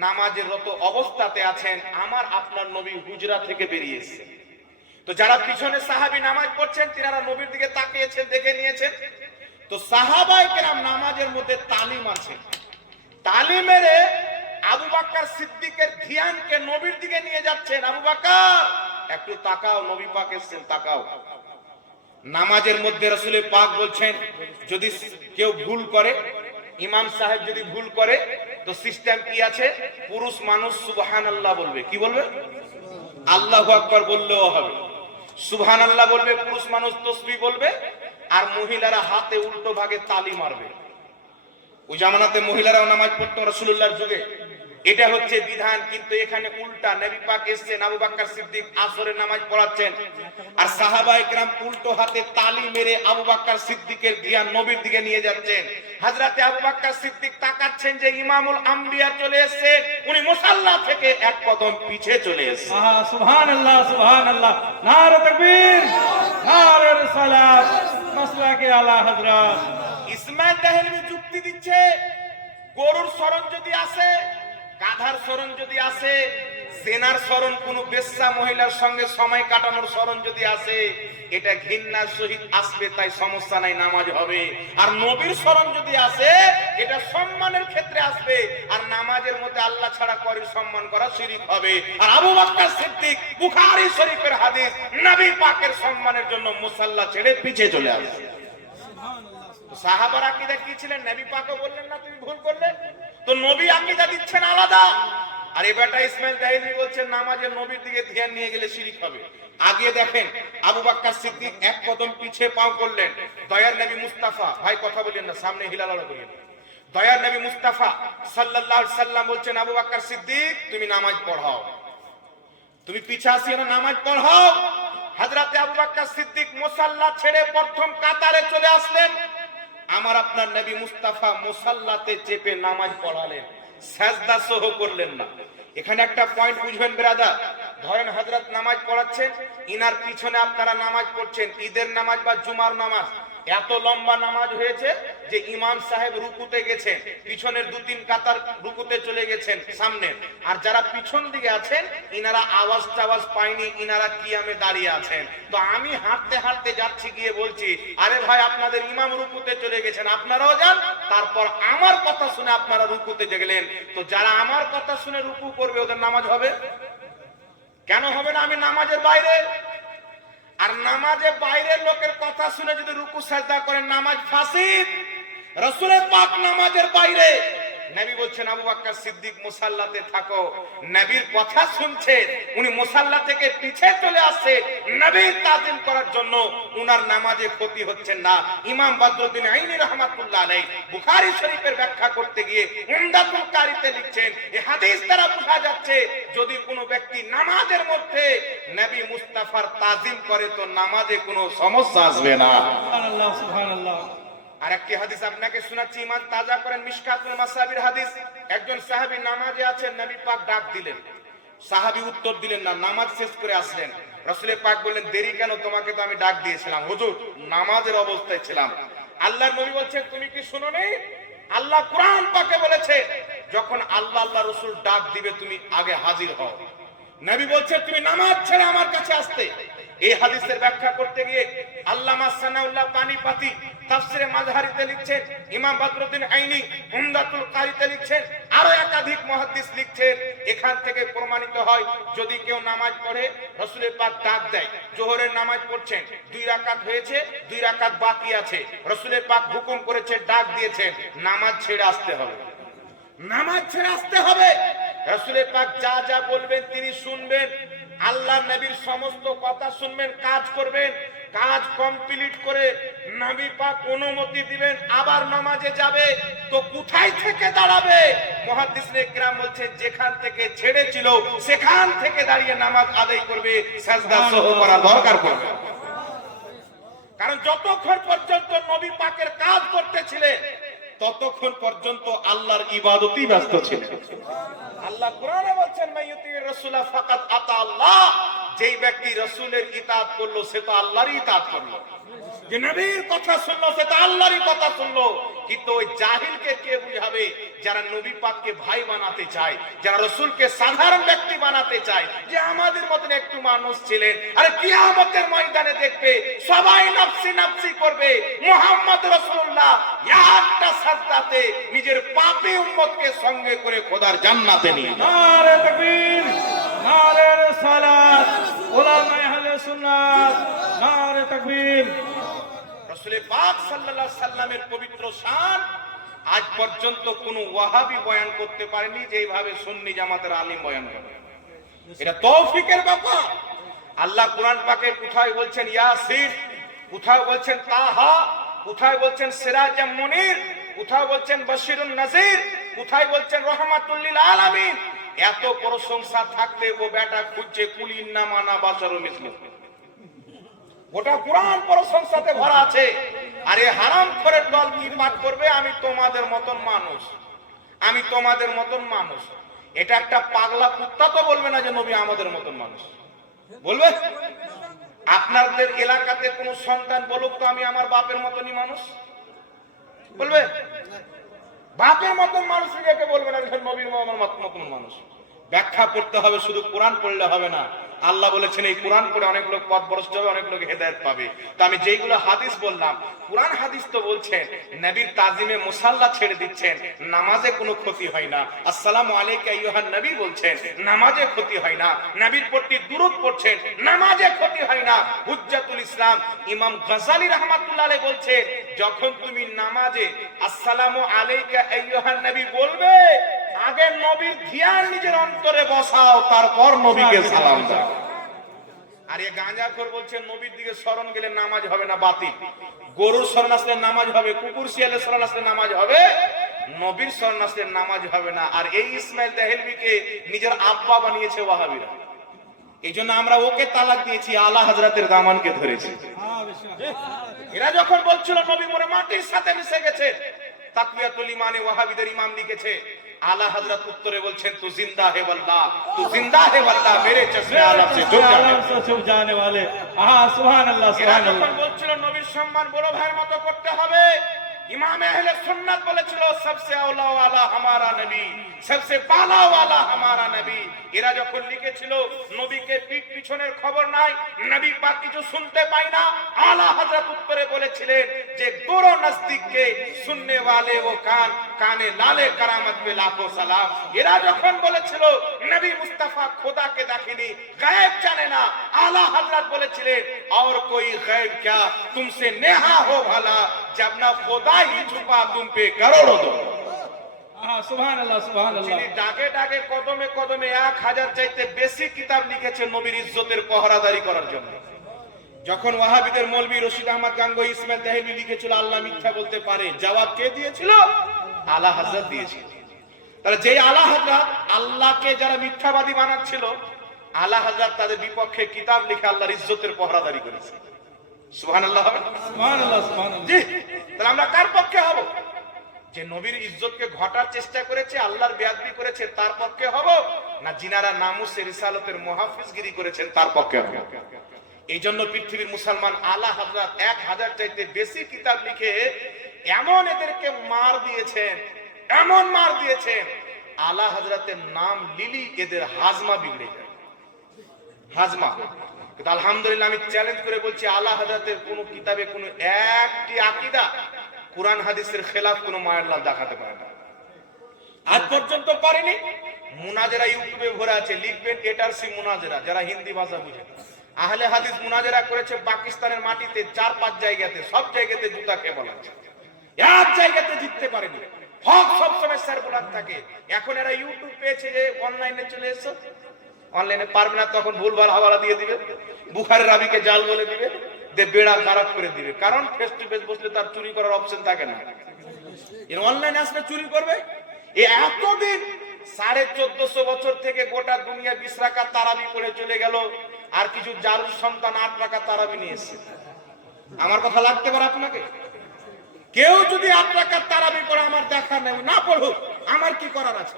নামাজের রত অবস্থাতে আছেন, আমার আপনার নবী হুজরা থেকে বেরিয়ে এসেছেন। তো যারা পিছনে সাহাবী নামাজ পড়ছেন, তিনারা নবীর দিকে তাকিয়েছেন, দেখে নিয়েছেন। তো সাহাবায়ে কেরাম নামাজের মধ্যে তালিম আছে, তালিমেরে আবু বকর সিদ্দিকের ধ্যানকে নবীর দিকে নিয়ে যাচ্ছেন। আবু বকর একটু তাকাও, নবী পাক এসেছেন, তাকাও। নামাজের মধ্যে রাসূল পাক বলছেন, যদি কেউ ভুল করে, ইমাম সাহেব যদি ভুল করে, তো সিস্টেম কি আছে? পুরুষ মানুষ সুবহানাল্লাহ বলবে। কি বলবে? আল্লাহু আকবার বললেও হবে। সুবহানাল্লাহ বলবে, পুরুষ মানুষ তাসবিহ বলবে, আর মহিলারা হাতে উল্টো ভাগে তালি মারবে। ওই জামানাতে মহিলারাও নামাজ পড়তো রাসূলুল্লাহর যুগে, এটা হচ্ছে বিধান। কিন্তু এখানে উল্টা, নবী পাক এসেছেন, আবু বকর সিদ্দিক আসরের নামাজ পড়াচ্ছেন, আর সাহাবায়ে কেরাম উল্টো হাতে তালি মেরে আবু বকর সিদ্দিকের ধ্যান নবীর দিকে নিয়ে যাচ্ছেন। হযরতে আবু বকর সিদ্দিক তাকাচ্ছেন যে ইমামুল আম্বিয়া চলে এসেছেন, উনি মুসাল্লা থেকে এক কদম পিছে চলে এসেছেন। সুবহানাল্লাহ, সুবহানাল্লাহ। নারে তাকবীর, নারে রিসালাত, মাসলাকে আলা হযরত। ইসমাইল দেহলভি যুক্তি দিচ্ছে, গরুর শরণ যদি আসে, গাধার শরণ যদি আসে, জেনার শরণ, কোন বেশ্যা মহিলার সঙ্গে সময় কাটানোর শরণ যদি আসে, এটা ঘৃণার সহিত আসবে, তাই সমস্যা নাই, নামাজ হবে। আর নবীর স্মরণ যদি আসে, এটা সম্মানের ক্ষেত্রে আসবে। আর নামাজের মধ্যে আল্লাহ ছাড়া কারোর সম্মান করা শিরক হবে। আর আবু বকর সিদ্দিক বুখারী শরীফের হাদিস, নবী পাকের সম্মানের জন্য মুসাল্লা ছেড়ে পিছে চলে আসে। সাহাবার আকীদা কি ছিলেন? নবী পাকও বললেন না তুমি ভুল করলে, তো নবী আকীদা দিচ্ছেন আলাদা। আর এই বেটা ইসমাইল জাহিলি বলছেন নামাজে নবীর দিকে ধ্যান নিয়ে গেলে শিরক হবে। আগে দেখেন আবু বকর সিদ্দিক এক কদম পিছে পাও করলেন। দয়ার নবী মুস্তাফা, ভাই কথা বলেন না, সামনে হিলালা করিয়েন। দয়ার নবী মুস্তাফা সাল্লাল্লাহু আলাইহি সাল্লাম বলছেন আবু বকর সিদ্দিক তুমি নামাজ পড়াও, তুমি পিছে আসিও না, নামাজ পড়াও। হযরতে আবু বকর সিদ্দিক মুসাল্লা ছেড়ে প্রথম কাতারে চলে আসলেন। আমার আপনার নবী মুস্তাফা মুসাল্লাতে চেপে নামাজ পড়ালেন, সাজদা সহ করলেন না। এখানে একটা পয়েন্ট বুঝবেন ব্রাদার, ধরেন হযরত নামাজ পড়াচ্ছেন, ইনার পিছনে আপনারা নামাজ পড়ছেন, ঈদের নামাজ বা জুমার নামাজ। এত লম্বা নামাজ হয়েছে যে ইমাম সাহেব রুকুতে গেছেন, পিছনের 2-3 কাতার রুকুতে চলে গেছেন সামনে, আর যারা পিছন দিকে আছেন ইনারা আওয়াজ টাওয়াজ পায়নি, ইনারা কিয়ামে দাঁড়িয়ে আছেন। তো আমি হাঁটতে হাঁটতে যাচ্ছি, গিয়ে বলছি আরে ভাই আপনাদের ইমাম রুকুতে চলে গেছেন, আপনারাও যান। তারপর আমার কথা শুনে আপনারা রুকুতে গেলেন, তো যারা আমার কথা শুনে রুকু করবে ওদের নামাজ হবে? কেন হবে না? আমি নামাজের বাইরে। আর নামাজে বাইরের লোকের কথা শুনে যদি রুকু সাজদা করেন নামাজ ফাসিদ। রাসূলের পাক নামাজের বাইরে। নবী বলছেন আবু বকর সিদ্দিক মুসাল্লাতে থাকো, নবীর কথা শুনছে, উনি মুসাল্লা থেকে পিছে চলে আসছে নবীর তাজিম করার জন্য, উনার নামাজে ক্ষতি হচ্ছে না। ইমাম বদরুদ্দিন আইনি রাহমাতুল্লাহ আলাইহি বুখারী শরীফের ব্যাখ্যা করতে গিয়ে উমদাতুল কারীতে লিখছেন এই হাদিস দ্বারা বোঝা যাচ্ছে যদি কোনো ব্যক্তি নামাজের মধ্যে নবী মুস্তাফার তাজিম করে তো নামাজে কোনো সমস্যা আসবে না। সুবহানাল্লাহ, সুবহানাল্লাহ। আরেকটি হাদিস আপনাকে শোনাচ্ছি, ইমান তাজা করেন, মিশকাতুল মাসাবির হাদিস। একজন সাহাবী নামাজে আছেন, নবী পাক ডাক দিলেন, সাহাবী উত্তর দিলেন না, নামাজ শেষ করে আসলেন। রাসূল পাক বললেন দেরি কেন, তোমাকে তো আমি ডাক দিয়েছিলাম। হুজুর নামাজের অবস্থায় ছিলাম। আল্লাহর নবী বলছেন তুমি কি শুনোনি? আল্লাহ কুরআন পাকে বলেছে যখন আল্লাহ রাসূল ডাক দিবে তুমি আগে হাজির হও। নবী বলছে তুমি নামাজ ছেড়ে আমার কাছে আসতে। এই হাদিসের ব্যাখ্যা করতে গিয়ে আল্লামা সানাউল্লাহ পানিপাতি তাফসিরে মাযহারিতে লিখছেন, ইমাম বদরুদ্দিন আইনি উমদাতুল কারীতে লিখছেন, আরো একাধিক মুহাদ্দিস লিখছেন, এখান থেকে প্রমাণিত হয় যদি কেউ নামাজ পড়ে রাসূলের পাক ডাক দেয়, জোহরের নামাজ পড়ছেন 2 রাকাত হয়েছে, 2 রাকাত বাকি আছে, রাসূলের পাক হুকুম করেছে, ডাক দিয়েছেন, নামাজ ছেড়ে আসতে হবে, নামাজ ছেড়ে আসতে হবে। রাসূলের পাক যা যা বলবেন তিনি শুনবেন, আল্লাহ নবীর সমস্ত কথা শুনবেন, কাজ করবেন, কাজ কমপ্লিট করে নবী পাক অনুমতি দিবেন, আবার নামাজে যাবে। তো কোথায় থেকে দাঁড়াবে? মুহাদ্দিসে কিরাম বলছেন যেখান থেকে ছেড়েছিল সেখান থেকে দাঁড়িয়ে নামাজ আদায় করবে, সাজদা সহ করার দরকার পড়বে। কারণ যতক্ষণ পর্যন্ত নবী পাকের কাজ করতেছিলেন ততক্ষণ পর্যন্ত আল্লাহর ইবাদতেই ব্যস্ত ছিলেন। আল্লাহ কোরআনে বলছেন মাইয়ুতির রাসূলা ফাকাত আতা আল্লাহ, যেই ব্যক্তি রাসূলের ইতাআত করলো সে তো আল্লাহরই ইতাআত করলো, যে নবীর কথা শুনলো সে তো আল্লাহরই কথা শুনলো। কিন্তু ওই জাহিলকে কে বুঝাবে যারা নবী পাককে ভাই বানাতে চায়, যারা রাসূলকে সাধারণ ব্যক্তি বানাতে চায়, যে আমাদের মতন একটু মানুষ ছিলেন, আরে কিয়ামতের ময়দানে দেখবে সবাই নফসি নফসি করবে, মুহাম্মদ রাসূলুল্লাহ একটা সাজদাতে নিজের পাপী উম্মতকে সঙ্গে করে খোদার জান্নাতে নিয়ে যাবে। নারে তাকবীর, নারে রিসালাত, উলামায়ে আহলে সুন্নাত, নারে তাকবীর। রাসূল পাক সাল্লাল্লাহু আলাইহি সাল্লামের পবিত্র শান আজ পর্যন্ত কোন ওয়াহাবি বয়ান করতে পারেনি যেভাবে সুন্নি জামাতের আলিম বয়ান করে। এটা তৌফিকের ব্যাপার। আল্লাহ কুরআন পাকে কোথায় বলছেন ইয়াসিন, কোথায় বলছেন তাহা, কোথায় বলছেন সিরাজাম মুনির, কোথায় বলছেন বাশিরুন নাযির, কোথায় বলছেন রাহমাতুল লিল আলামিন। এত প্রশংসা থাকতে ও বেটা খুঁজছে কুলিন্না মানা বাশারু মিসলু। গোটা কুরআন প্রশংসাতে ভরা আছে। আর এই হারামখোরের দল কি পাঠ করবে? আমি তোমাদের মতন মানুষ, আমি তোমাদের মতন মানুষ। এটা একটা পাগলা কুত্তা তো বলবে না যে নবী আমাদের মতন মানুষ, বলবে? আপনাদের এলাকাতে কোন সন্তান বলুক তো আমি আমার বাপের মতনই মানুষ, বলবে? বাপের মতন মানুষ কে বলবে না নবীর মতন মানুষ? ব্যাখ্যা করতে হবে, শুধু কোরআন পড়লে হবে না। আল্লাহ বলেছেন এই কোরআন পড়ে অনেক লোক পথভ্রষ্ট হবে, অনেক লোক হেদায়েত পাবে। তো আমি যেইগুলো হাদিস বললাম, কোরআন হাদিস তো বলছেন নবীর তাজিমে মুসাল্লা ছেড়ে দিচ্ছেন, নামাজে কোনো ক্ষতি হয় না। আসসালামু আলাইকা আইয়ুহান নবী বলছেন, নামাজে ক্ষতি হয় না। নবীর প্রতি দুরূদ পড়ছেন, নামাজে ক্ষতি হয় না। হুজ্জাতুল ইসলাম ইমাম গজালী রাহমাতুল্লাহ আলাইহি বলছে, যখন তুমি নামাজে আসসালামু আলাইকা আইয়ুহান নবী বলবে, আগে নবীর ধ্যান নিজের অন্তরে বসাও, তারপর নবীকে সালাম দাও। আর এই গাঁজাখোর বলছে নবীর দিকে স্মরণ গেলে নামাজ হবে না, বাতিল। গরুর স্মরণ আসলে নামাজ হবে, কুকুর শিয়ালের স্মরণ আসলে নামাজ হবে, নবীর স্মরণ আসলে নামাজ হবে না। আর এই ইসমাইল দেহলভিকে নিজের আব্বা বানিয়েছে ওয়াহাবিরা। এই জন্য আমরা ওকে তালাক দিয়েছি, আলা হযরতের দামানকে ধরেছি। এরা যখন বলছিল নবী মরে মাটির সাথে মিশে গেছে, তাকওয়াতুল ইমানে ওয়াহাবিদের ইমাম লিখেছে, আলা হযরত উত্তরে বলছেন, তু জিন্দা হে ওয়াল্লাহ, তু জিন্দা হে ওয়াল্লাহ, মেরে চশমে আলম সে ছুপ জানে वाले। সুবহানাল্লাহ, সুবহানাল্লাহ। যখন বলছিল নবীর সম্মান বড় ভাইয়ের মতো করতে হবে, ইমাম আহলে সুন্নাত বলেছিল সবসে আওলা ওয়ালা হামারা নবী, সবসে পালা ওয়ালা হামারা নবী। এরা যখন লিখেছিল নবীকে পিঠ পিছনের খবর নাই, নবী পাক কিছু শুনতে পায় না, আলা হযরত উত্তরে বলেছিলেন যে দোরো নজদীক কে সুননে ওয়ালে ও কান, কানে লালে কারামত পে লাখো সালাম। এরা যখন বলেছিল নবী মুস্তাফা খোদাকে দেখেনি, গায়েব জানে না, আলা হযরত বলেছিলেন और कोई गैब क्या तुमसे नेहा हो भला, जब ना खुदा ही छुपा तुम पे करोड़ों दो। সুবহানাল্লাহ, সুবহানাল্লাহ। যিনি ডাকে ডাকে কদমে কদমে 1000 চাইতে বেশি কিতাব লিখেছেন নবীর ইজ্জতের পহরাদারি করার জন্য। যখন ওয়াহাবিদের মৌলভী রশিদ আহমদ গাঙ্গুহি ইসমাইল দেহলভী লিখেছিল আল্লাহ মিথ্যা বলতে পারে, জবাব কে দিয়েছিল? আলা হযরত দিয়েছিল। তাহলে যেই আলা হযরত আল্লাহকে যারা মিথ্যাবাদী বানাচ্ছিল, আলা হযরত তাদের বিপক্ষে কিতাব লিখে আল্লাহর ইজ্জতের পহরাদারি করেছে। সুবহানাল্লাহ হবে না? সুবহানাল্লাহ, সুবহানাল্লাহ। জি। তাহলে আমরা কার পক্ষে হব? যে নবীর ইজ্জতকে ঘটার চেষ্টা করেছে, আল্লাহর বেয়াদবি করেছে, তার পক্ষে হব, না জিনারা নামুসে রিসালাতের মুহাফিজগিরি করেছেন তার পক্ষে হব? এই জন্য পৃথিবীর মুসলমান আলা হযরত 1000 চাইতে বেশি কিতাব লিখে এমন এদেরকে মার দিয়েছেন, এমন মার দিয়েছেন, আলা হযরতের নাম লিলি এদের হাজমা বিগড়ে যায়, হাজমা। কিন্তু আলহামদুলিল্লাহ আমি চ্যালেঞ্জ করে বলছি, আলা হযরতের কোন কিতাবে কোন একটি আকীদা কুরআন হাদিসের খেলাফ কোন মায়ের লাল দেখাতে পারে না, আজ পর্যন্ত পারেনি। মুনাজেরা ইউটিউবে ভরে আছে, লিখবেন এটারসি মুনাজেরা, যারা হিন্দি ভাষা বুঝে। আহলে হাদিস মুনাজেরা করেছে পাকিস্তানের মাটিতে 4-5 জায়গাতে, সব জায়গাতে জুতা খেয়ে বলা আছে, এক জায়গাতে জিততে পারেনি। হক সবসময় সার্কুলার থাকে। এখন এরা ইউটিউব পেয়েছে যে অনলাইনে চলে এসো, অনলাইনে পারবে না, তখন ভুলভাল হাওয়ালা দিয়ে দিবে, বুখারীর রাবীকে জাল বলে দিবে, দে বেড়া খারাপ করে দিবে। কারণ ফেস টু ফেস বসলে তার চুরি করার অপশন থাকে না, এর অনলাইনে আসলে চুরি করবে। এই এতদিন 1450 বছর থেকে গোটা দুনিয়া 20 রাকাত তারাবি পড়ে চলে গেল, আর কিছু জারুর সন্তান 8 রাকাত তারাবি নিয়ে এসেছে। আমার কথা লাগতে পারে আপনাকে? কেউ যদি 8 রাকাত তারাবি পড়ে আমার দেখা নেই, না পড়ুক, আমার কি করার আছে?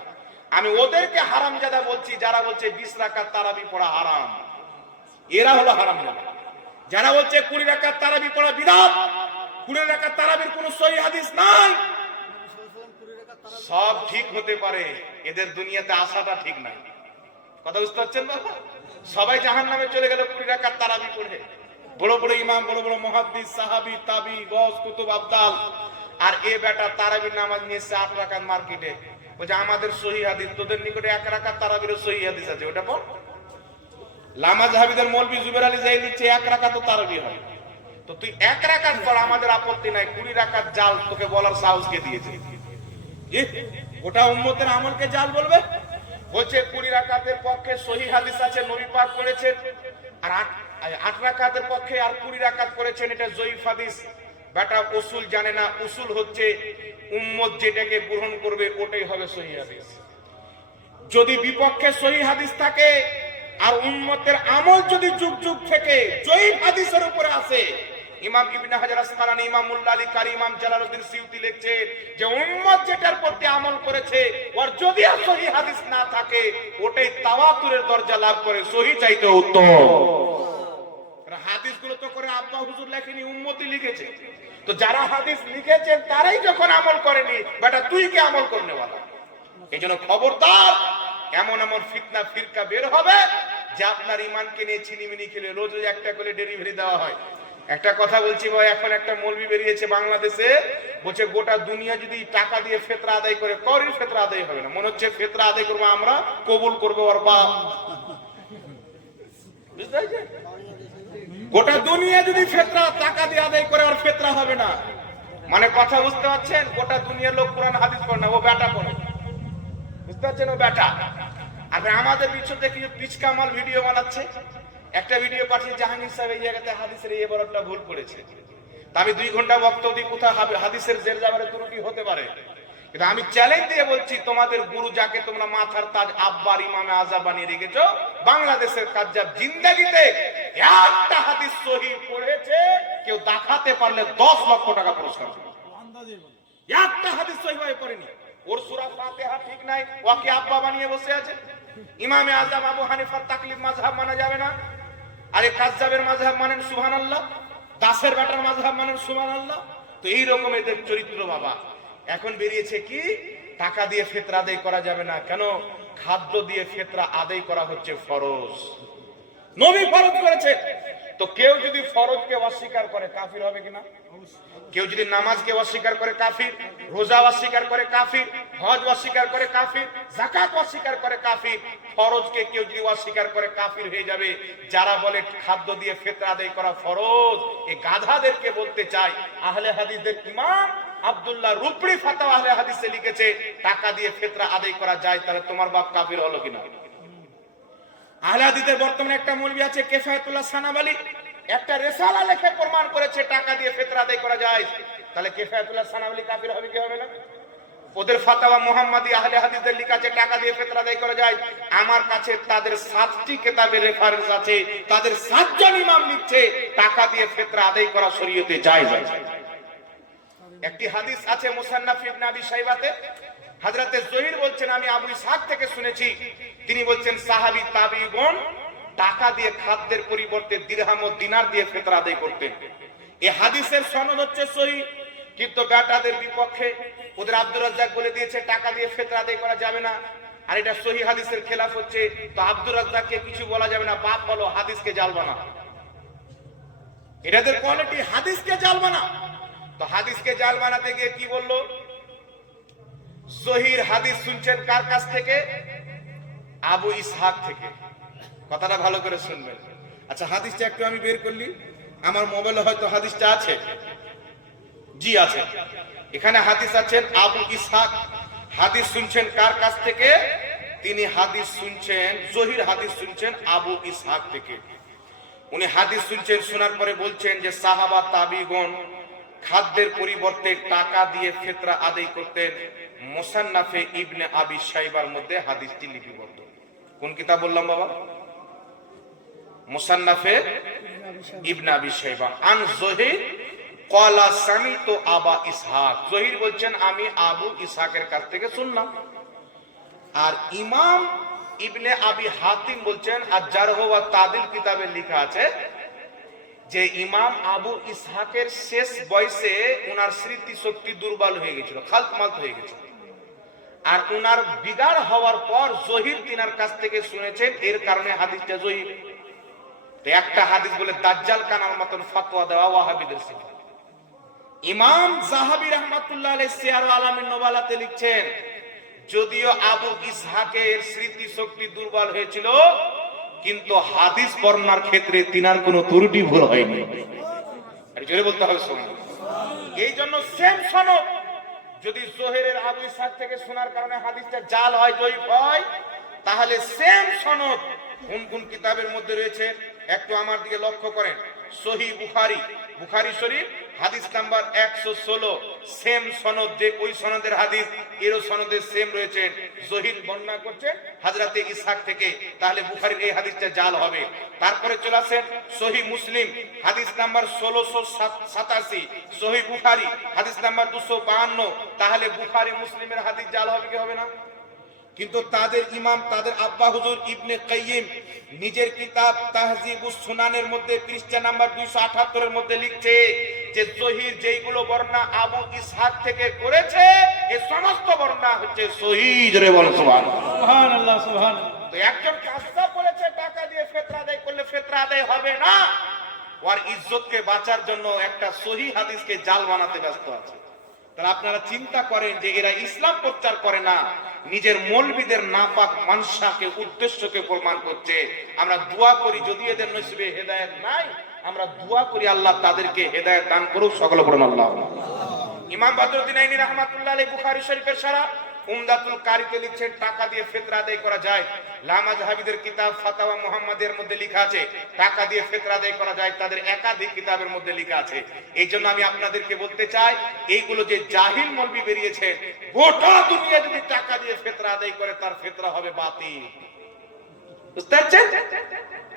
আমি ওদেরকে হারামজাদা বলছি যারা বলছে 20 রাকাত তারাবি পড়া হারাম, এরা হলো হারামজাদা। যারা বলছে 20 রাকাত তারাবি পড়া বিদআত, 20 রাকাত তারাবির কোনো সহিহ হাদিস নাই, সব ঠিক হতে পারে, এদের দুনিয়াতে আসাটা ঠিক নাই। কথা বুঝতে পারছেন বাবা? সবাই জাহান্নামে চলে গেল 20 রাকাত তারাবি পড়ে, বড় বড় ইমাম, বড় বড় মুহাদ্দিস, সাহাবী, তাবি, গস, কুতুব, আবদাল। আর এ বেটা তারাবির নামাজ নিয়েছে 8 রাকাত মার্কেটে, বলছে আমাদের সহিহ হাদিস, তোদের নিকটে 1 রাকাত তারাবির সহিহ হাদিস আছে, ওটা পড়। লামা জাহাবিদের মৌলভী জুবের আলী যাই লিখছে 1 রাকাত তারাবি হয়, তো তুই 1 রাকাত পড়, আমাদের আপত্তি নাই। 20 রাকাত জাল তোকে বলার সাহস কে দিয়েছে? ওটা উম্মতের আমলকে জাল বলবে? বলছে 20 রাকাতের পক্ষে সহিহ হাদিস আছে, নবী পাক করেছেন, আর 8 রাকাতের পক্ষে আর 20 রাকাত করেছেন, এটা জয়ীফ হাদিস। বেটা উসুল জানে না, উসুল হচ্ছে উম্মত যেটাকে গ্রহণ করবে ওটাই হবে সহিহ হাদিস। যদি বিপক্ষে সহিহ হাদিস থাকে আর উম্মতের আমল যদি যুগ যুগ থেকে জয়ীফ হাদিসের উপরে আসে, ইমাম ইবনে হাজার আসকালানী, ইমাম মুল্লা আলী কারি, ইমাম জালালউদ্দিন সিউতি লিখছে যে উম্মত যেটার প্রতি আমল করেছে ওর যদি সহিহ হাদিস না থাকে ওটাই তাওয়াতুরের দরজা লাভ করে, সহিহ চাইতে উত্তম। হাদিসগুলো তো করে আব্বা হুজুর লেখেনি, উম্মতই লিখেছে। তো যারা হাদিস লিখেছেন তারাই যখন আমল করেনি, বেটা তুই কে আমল করনে वाला? এই জন্য খবরদার, এমন এমন ফিতনা ফিরকা বের হবে যে আপনার ইমানকে নিয়ে ছিনিমিনি খেলে রোজ রোজ একটা করে ডেলিভারি দেওয়া হয়। একটা কথা বলছি ভাই, এখন একটা মৌলবি বেরিয়েছে বাংলাদেশে, বলছে গোটা দুনিয়া যদি টাকা দিয়ে ফেতরা আদায় করে, করির ফেতরা আদায় হবে না, মনে হচ্ছে ফেতরা আদায় করবো আমরা, কবুল করবো ওর বাপ। বুঝতে পারছেন? গোটা দুনিয়া যদি ফেতরা টাকা দিয়ে আদায় করে ওর ফেতরা হবে না, মানে কথা বুঝতে পারছেন? গোটা দুনিয়ার লোক কোরআন হাদিস পড়ে না, ও বেটা পড়ে। বুঝতে পারছেন? ও বেটা। আর আমাদের পিছনে কিছু পিচকামাল ভিডিও বানাচ্ছে। একটা ভিডিও পাঠিয়ে জাহাঙ্গীর সাহেব এই জায়গাতে হাদিসের এই এবারটা ভুল করেছে। তা আমি 2 ঘন্টা বক্তব্য দিই, কোথাও হাদিসের জের জাবারে ত্রুটি হতে পারে, কিন্তু আমি চ্যালেঞ্জ দিয়ে বলছি, তোমাদের গুরু যাকে তোমরা মাথার তাজ আব্বার ইমামে আজম বানিয়ে রেখেছো, বাংলাদেশের কাজ্জাব জিন্দেগিতে একটা হাদিস সহিহ পড়েছে কেউ দেখাতে পারলে 10 লক্ষ টাকা পুরস্কার পাবে। একটা হাদিস সহিহ ভাবে পড়েনি, ওর সূরা ফাতিহা ঠিক নাই, ওকে আব্বা বানিয়ে বসে আছে। ইমামে আজম আবু হানিফার তাকলিদ মাযহাব মানা যাবে না, আরে কাজ্জাবের মাযহাব মানেন সুবহানাল্লাহ, দাসের বেটার মাযহাব মানেন সুবহানাল্লাহ। তো এই রকম এদের চরিত্র বাবা। এখন বেরিয়েছে কি, টাকা দিয়ে ফিতরা আদায় করা যাবে না, কেন? খাদ্য দিয়ে ফিতরা আদায় করা হচ্ছে ফরজ, নবী ফরজ করেছে। তো কেউ যদি ফরজকে অস্বীকার করে কাফির হবে কিনা? কেউ যদি নামাজকে অস্বীকার করে কাফির, রোজা অস্বীকার করে কাফির, হজ অস্বীকার করে কাফির, যাকাত অস্বীকার করে কাফির। ফরজকে কেউ যদি অস্বীকার করে কাফির হয়ে যাবে। যারা বলে খাদ্য দিয়ে ফিতরা আদায় করা ফরজ, এই গাধাদেরকে বলতে চাই, আহলে হাদিসদের ইমাম আব্দুল্লাহ রুপড়ি ফাতাওয়া আহলে হাদিসে লিখেছে টাকা দিয়ে ফিতরা আদায় করা যায়, তাহলে তোমার বাপ কাফির হলো কিনা? আহলে হাদিসের বর্তমানে একটা মৌলবি আছে কিফায়াতুল্লাহ সানাবালি, একটা রিসালা লিখে প্রমাণ করেছে টাকা দিয়ে ফিতরা আদায় করা যায়, তাহলে কিফায়াতুল্লাহ সানাবালি কাফির হবে কি হবে না? ওদের ফাতাওয়া মুহাম্মাদি আহলে হাদিসদের লেখা আছে টাকা দিয়ে ফিতরা আদায় করা যায়। আমার কাছে তাদের 7টি কিতাবের রেফারেন্স আছে, তাদের 7 জন ইমাম লিখছে টাকা দিয়ে ফিতরা আদায় করা শরীয়তে জায়েজ আছে। একটি হাদিস আছে মুসান্নাফ ইবনে আবি শাইবাতে, হযরতে জহির বলছেন আমি আবু ইসহাক থেকে শুনেছি, তিনি বলছেন সাহাবী তাবিঈগণ টাকা দিয়ে খাদ্যের পরিবর্তে দিরহাম ও দিনার দিয়ে ফিতরা আদায় করতেন। এই হাদিসের সনদ হচ্ছে সহিহ, কিন্তু বেটাদের বিপক্ষে ওদের আব্দুর রাজ্জাক বলে দিয়েছে টাকা দিয়ে ফিতরা আদায় করা যাবে না, আর এটা সহিহ হাদিসের খেলাফ হচ্ছে। তো আব্দুর রাজ্জাককে কিছু বলা যাবে না, বাপ বলো হাদিসকে জাল বানা। এটাদের কোয়ালিটি, হাদিসকে জাল বানা। তো হাদিসকে জাল বানাতে গিয়ে কি বললো? সহিহ হাদিস শুনছেন কার কাছ থেকে? আবু ইসহাক থেকে। কথাটা ভালো করে শুনবেন। আচ্ছা হাদিসটা একটু আমি বের করলি, আমার মোবাইলে হয়তো হাদিসটা আছে। জি আছে, এখানে হাদিস আছেন আবু ইসহাক। হাদিস শুনছেন কার কাছ থেকে? তিনি হাদিস শুনছেন, জহির হাদিস শুনছেন আবু ইসহাক থেকে। উনি হাদিস শুনছেন, শোনার পরে বলছেন যে সাহাবা তাবিগণ খাদ্যের পরিবর্তে টাকা দিয়ে ফিতরা আদায় করতেন। মুসান্নাফে ইবনে আবি শাইবার মধ্যে হাদিসটি লিপিবদ্ধ। কোন কিতাব বললাম বাবা? মুসান্নাফে ইবনে আবি শাইবা। আন জহির ক্বালা সামিতু আবা ইসহাক, জহির বলছেন আমি আবু ইসহাকের কাছ থেকে শুনলাম। আর ইমাম ইবনে আবি হাতিম বলছেন আর জারহ ওয়া তাদিল কিতাবে লেখা আছে যে ইমাম আবু ইসহাকের শেষ বয়সে উনার স্মৃতি শক্তি দুর্বল হয়ে গেছিল, খালতমালত হয়ে গেছিল। আর উনার বিগাড় হওয়ার পর জহির তিনার কাছ থেকে শুনেছেন, এর কারণে হাদিসটা জহির। তো একটা হাদিস বলে দাজ্জাল কানার মতন ফতোয়া দেওয়া ওয়াহাবিদের শিক্ষা। ইমাম যাহাবী রাহমাতুল্লাহ আলাইহি সিয়ার আলামিন নুবালাতে লিখছেন, যদিও আবু ইসহাকের স্মৃতি শক্তি দুর্বল হয়েছিল, কিন্তু হাদিস বর্ণনার ক্ষেত্রে তিনার কোনো ত্রুটি ভুল হয়নি। আর জোরে বলতে হবে সুবহানাল্লাহ। এই জন্য সেম সনদ যদি জোহরের আবু ইসহাক থেকে শোনার কারণে হাদিসটা জাল হয়, জয়ীফ হয়, তাহলে সেম সনদ কোন কোন কিতাবের মধ্যে রয়েছে একটু আমার দিকে লক্ষ্য করেন। সহিহ বুখারী, বুখারী শরীফ হাদিস নাম্বার 116, সেম সনদ, যে ওই সনদের হাদিস এরও সনদের সেম রয়েছে। জহির বর্ণনা করছে হযরতে ইসহাক থেকে, তাহলে বুখারীর এই হাদিসটা জাল হবে। তারপরে চলে আসেন সহিহ মুসলিম হাদিস নাম্বার 1687, সহিহ বুখারী হাদিস নাম্বার 252, তাহলে বুখারী মুসলিমের হাদিস জাল হবে কি হবে না? কিন্তু তাদের ইমাম, তাদের আব্বা হুজুর ইবনে কাইয়িম নিজের কিতাব তাহজিবুস সুনানের মধ্যে পৃষ্ঠা নাম্বার 278 এর মধ্যে লিখছে যে জহির যেইগুলো বর্ণনা আবু ইসহাক থেকে করেছে এই সমস্ত বর্ণনা হচ্ছে সহিহ। জোরে বলো সুবহানাল্লাহ। সুবহানাল্লাহ সুবহানাল্লাহ। তো একজন কাজটা বলেছে টাকা দিয়ে ফিতরা আদায় করলে ফিতরা আদায় হবে না, ওর ইজ্জতকে বাঁচার জন্য একটা সহিহ হাদিসকে জাল বানাতে ব্যস্ত আছে। তাহলে আপনারা চিন্তা করেন যে এরা ইসলাম প্রচার করে না, নিজের মৌলবীদের নাপাক মানসাকে উদ্দেশ্যকে প্রমাণ করছে। আমরা দোয়া করি যদি এদের নসিবে হেদায়েত নাই, আমরা দোয়া করি আল্লাহ তাদেরকে হেদায়েত দান করুক। সকলে বলুন আল্লাহ। ইমাম বদরুদ্দিন আইনি রাহমাতুল্লাহ আলাইহি বুখারী শরীফের শারহ উমদাতুল কারীতে লিখছেন টাকা দিয়ে ফিতরা আদায় করা যায়। লামা জাহাবিদের কিতাব ফাতাওয়া মুহাম্মাদের মধ্যে লেখা আছে টাকা দিয়ে ফিতরা আদায় করা যায়, তাদের একাধিক কিতাবের মধ্যে লেখা আছে। এই জন্য আমি আপনাদেরকে বলতে চাই এইগুলো যে জাহিল মৌলবি বেরিয়েছে, গোটা দুনিয়া যদি টাকা দিয়ে ফিতরা আদায় করে তার ফিতরা হবে বাতিল। বুঝতে পারছেন?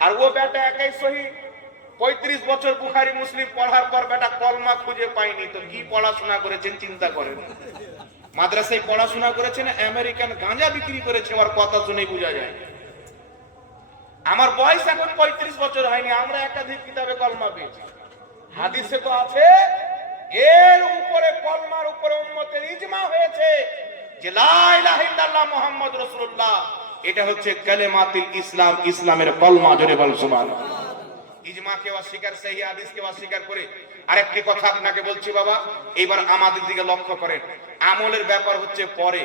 আর ও বেটা একাই সহি 35 বছর বুখারী মুসলিম পড়ার পর বেটা কলমা খুঁজে পায়নি, তো কি পড়াশোনা করেছেন চিন্তা করেন। মাদ্রাসায় পড়াশোনা করেছেন, আমেরিকান গাঁজা বিক্রি করেছে, ওর কথা শুনেই বোঝা যায়। আমার বয়স এখন 35 বছর হয়নি, আমরা একাধিক কিতাবে কলমা পেয়েছি। হাদিসে তো আছে এর উপরে কলমার উপরে উম্মতের ইজমা হয়েছে যে লা ইলাহা ইল্লাল্লাহ মুহাম্মদ রাসূলুল্লাহ, এটা হচ্ছে কালেমাতুল ইসলাম, ইসলামের কলমা। জোরে বল সুবহানাল্লাহ। ইজমাকে অস্বীকার, সহিহ হাদিসকে অস্বীকার করে আরেকটি কথা আপনাকে বলছি বাবা, এইবার আমাদের দিকে লক্ষ্য করেন। আমলের ব্যাপার হচ্ছে পরে,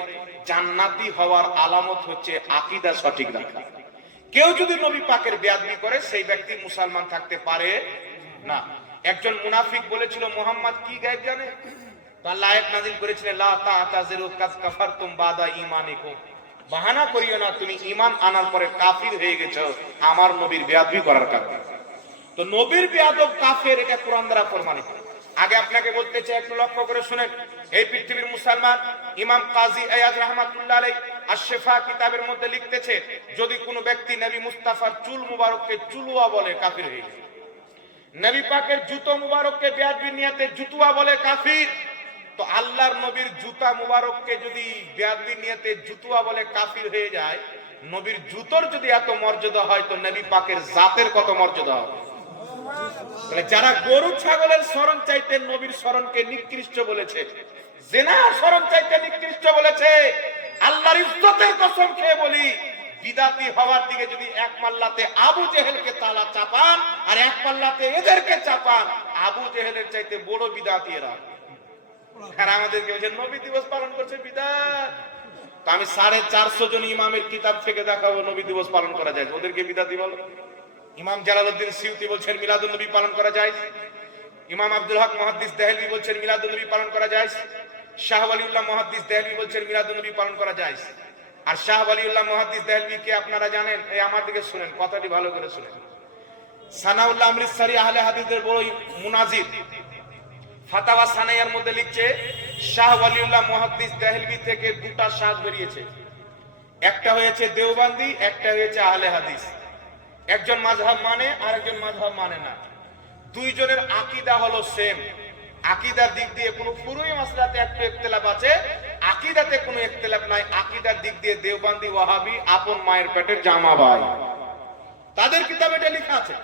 জান্নাতি হওয়ার আলামত হচ্ছে আকীদা সঠিক রাখা। কেউ যদি নবী পাকের বেয়াদবি করে সেই ব্যক্তি মুসলমান থাকতে পারে না। একজন মুনাফিক বলেছিল মুহাম্মদ কি গায়েব জানে, তো আল্লাহ আয়াত নাযিল করেছিলেন লা তা'তাযিরু কাদ কাফারতুম বাদা ঈমানিকুম, বাহানা করিও না তুমি ঈমান আনার পরে কাফির হয়ে গেছো আমার নবীর বেয়াদবি করার কারণে। তো নবীর বেয়াদব কাফের, এটা কোরআন দ্বারা প্রমাণিত। আগে আপনাকে বলতে চাই একটু লক্ষ্য করে শুনেন, এই পৃথিবীর মুসলমান ইমাম কাজী আয়াজ রাহমাতুল্লাহ আলাইহি আশ-শিফা কিতাবের মধ্যে লিখতেছে যদি কোনো ব্যক্তি নবী মুস্তাফার চুল মুবারককে চুলুয়া বলে কাফির হয়ে যায়, নবী পাকের জুতো মুবারককে বেয়াদবি নিয়তে জুতুয়া বলে কাফির, তো আল্লাহর নবীর জুতা মুবারককে যদি বেয়াদবি নিয়তে জুতুয়া বলে কাফির হয়ে যায়, নবীর জুতোর যদি এত মর্যাদা হয় তো নবী পাকের জাতের কত মর্যাদা হবে। যারা গরু ছাগলের শরণ চাইতে নবীর শরণকে নিকৃষ্ট বলেছে, জিনার শরণ চাইতে নিকৃষ্ট বলেছে, আল্লাহর ইজ্জতের কসম খেয়ে বলি বিদাতি হওয়ার দিকে যদি এক পাল্লাতে আবু জেহেলকে তালা চাপান আর এক পাল্লাতে এদেরকে চাপান, আবু জেহেলের চাইতে বড় বিদাতি এরা। আর আমাদেরকে বলছে নবী দিবস পালন করছে বিদাত। তো আমি 450 জন ইমামের কিতাব থেকে দেখাবো নবী দিবস পালন করা যায়, ওদেরকে বিদাতি বলো। ইমাম জালালউদ্দিন সিউতি বলছেন মিলাদুন নবী পালন করা যায়, ইমাম আব্দুল হক মুহাদ্দিস দেহলভী বলছেন মিলাদুন নবী পালন করা যায়, শাহ ওয়ালিউল্লাহ মুহাদ্দিস দেহলভী বলছেন মিলাদুন নবী পালন করা যায়। আর শাহ ওয়ালিউল্লাহ মুহাদ্দিস দেহলভী কে আপনারা জানেন? এই আমার দিকে শুনেন, কথাটি ভালো করে শুনেন। সানাউল্লাহ অমৃতসরি আহলে হাদিসের বড় মুনাজির ফাতাওয়া সানাইয়ার মধ্যে লিখছে শাহ ওয়ালিউল্লাহ মুহাদ্দিস দেহলভী থেকে দুটা শাখ বেরিয়েছে, একটা হয়েছে দেওবন্দি, একটা হয়েছে আহলে হাদিস। একজন মাযহাব মানে আর একজন মাযহাব মানে না, দুইজনের আকীদা হলো সেম। আকীদার দিক দিয়ে কোনো ফুরুই মাসলাতে একটু ইখতিলাফ আছে, আকীদাতে কোনো ইখতিলাফ নাই। আকীদার দিক দিয়ে দেওবন্দি ওয়াহাবি আপন মায়ের পেটের জামা ভাই, তাদের কিতাবে এটা লেখা আছে।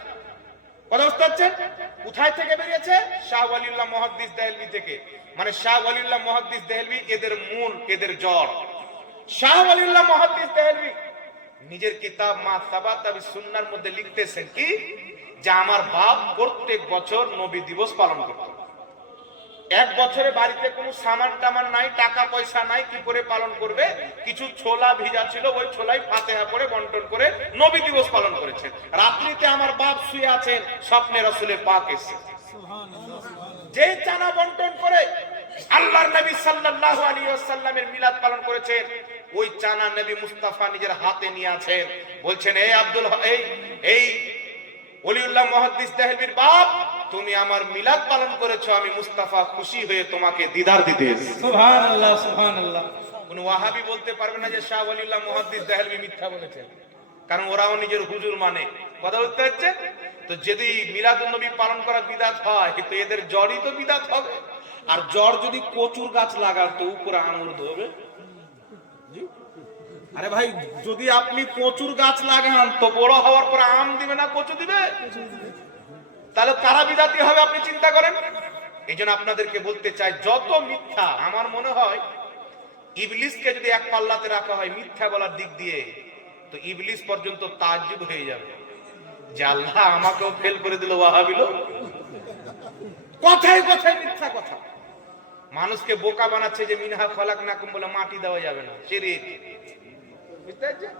কথা বুঝতে পারছেন? কোথায় থেকে বেরিয়েছে? শাহ ওয়ালিউল্লাহ মুহাদ্দিস দেহলভী থেকে। মানে শাহ ওয়ালিউল্লাহ মুহাদ্দিস দেহলভী এদের মূল, এদের জড়। শাহ ওয়ালিউল্লাহ মুহাদ্দিস দেহলভী নিজের কিতাব মা সাবাত আবি সুন্নাহর মধ্যে লিখতেছেন কি যে আমার বাপ প্রত্যেক বছর নবী দিবস পালন করত। এক বছরে বাড়িতে কোনো সামান টামান নাই, টাকা পয়সা নাই, কি করে পালন করবে? কিছু ছোলা ভিজা ছিল, ওই ছোলাই ফাতিহা পড়ে বন্টন করে নবী দিবস পালন করেছেন। রাত্রিতে আমার বাপ শুয়ে আছেন, স্বপ্নে রাসূলের পাক এসে যে চানা বন্টন করে আল্লাহর নবী সাল্লাল্লাহু আলাইহি ওয়াসাল্লামের মিলাদ পালন করেছেন, ওই চানা নবী মুস্তাফা নিজের হাতে নিয়ে আছেন। বলছেন এই আব্দুল এই ওলিউল্লাহ মুহাদ্দিস দেহলভীর বাপ, তুমি আমার মিলাদ পালন করেছো, আমি মুস্তাফা খুশি হয়ে তোমাকে দিদার দিতে এসেছি। সুবহানাল্লাহ সুবহানাল্লাহ। কোন ওয়াহাবি বলতে পারবে না যে শাহ ওয়ালিউল্লাহ মুহাদ্দিস দেহলভী মিথ্যা বলেছেন, কারণ ওরাও নিজের হুজুর মানে। কথা বলতে হচ্ছে তো যদি মিলাদুন নবী পালন করা বিদাত হয় তো এদের জড়ই তো বিদাত হবে। আর জড় যদি কচুর গাছ লাগান তো উপরে আঙুর ধরবে। আরে ভাই যদি আপনি কচুর গাছ লাগান তো বড় হওয়ার পর আম দিবে না কচু দিবে? তাহলে কারা বিদাতি হবে আপনি চিন্তা করেন। এই জন্য আপনাদেরকে বলতে চাই, যত মিথ্যা, আমার মনে হয় ইবলিসকে যদি এক পাল্লাতে রাখা হয় মিথ্যা বলার দিক দিয়ে, তো ইবলিস পর্যন্ত তাজ্জুব হয়ে যাবে যে আল্লাহ আমাকেও ফেল করে দিল ওয়াহাবি লোক। কথায় কথায় মিথ্যা কথা, মানুষকে বোকা বানাচ্ছে যে মিনহা খলাকনাকুম বলে মাটি দেওয়া যাবে না, শিরক। বুঝতে পারছেন?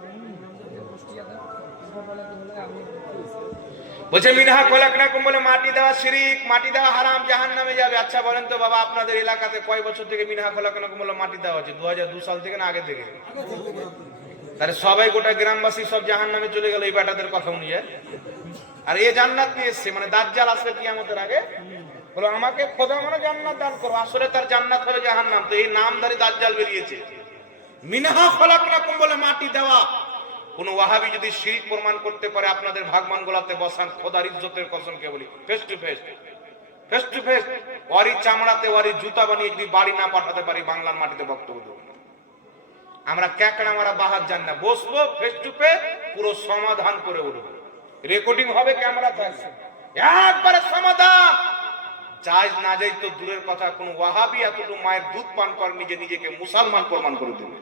বলছে মিনহা খলাকনাকুম বলে মাটি দেওয়া শিরক, মাটি দেওয়া হারাম, জাহান্নামে যাবে। আচ্ছা বলেন তো বাবা, আপনাদের এলাকাতে কয় বছর থেকে মিনহা খলাকনাকুম বলে মাটি দেওয়া হচ্ছে? 2002 সাল থেকে না আগে থেকে? তাহলে সবাই গোটা গ্রামবাসী সব জাহান্নামে চলে গেল এই বেটাদের কথা অনুযায়ী। আর এ জান্নাত নিয়ে এসছে, মানে দাজ্জাল আসবে কিয়ামতের আগে, বলো আমাকে খোদা মানে জান্নাত দান করো, আসলে তার জান্নাত হবে জাহান্নাম। তো এই নামধারী দাজ্জাল বেরিয়েছে। মিনহা খলাকনাকুম বলে মাটি দেওয়া, কোন ওয়াহাবি যদি শিরক প্রমাণ করতে পারে, আপনাদের ভাগমান গোলাতে বসান, খোদার ইজ্জতের কসমকে বলি, face to face, face to face, ওয়ারি চামড়াতে ওয়ারি জুতা বানিয়ে যদি বাড়ি না পাঠাতে পারি, বাংলার মাটিতে বক্তব্য দেবো না। আমরা ক্যাকড়া মারা বাহার যান না, বসবো ফেস টু ফেস, পুরো সমাধান করে উঠবো, রেকর্ডিং হবে, ক্যামেরা থাকছে, একবারে সমাধান। জায়েজ না যাই তো দূরের কথা, কোন ওয়াহাবি এতটুকু মায়ের দুধ পান করে নিজেকে মুসলমান প্রমাণ করে দেবে।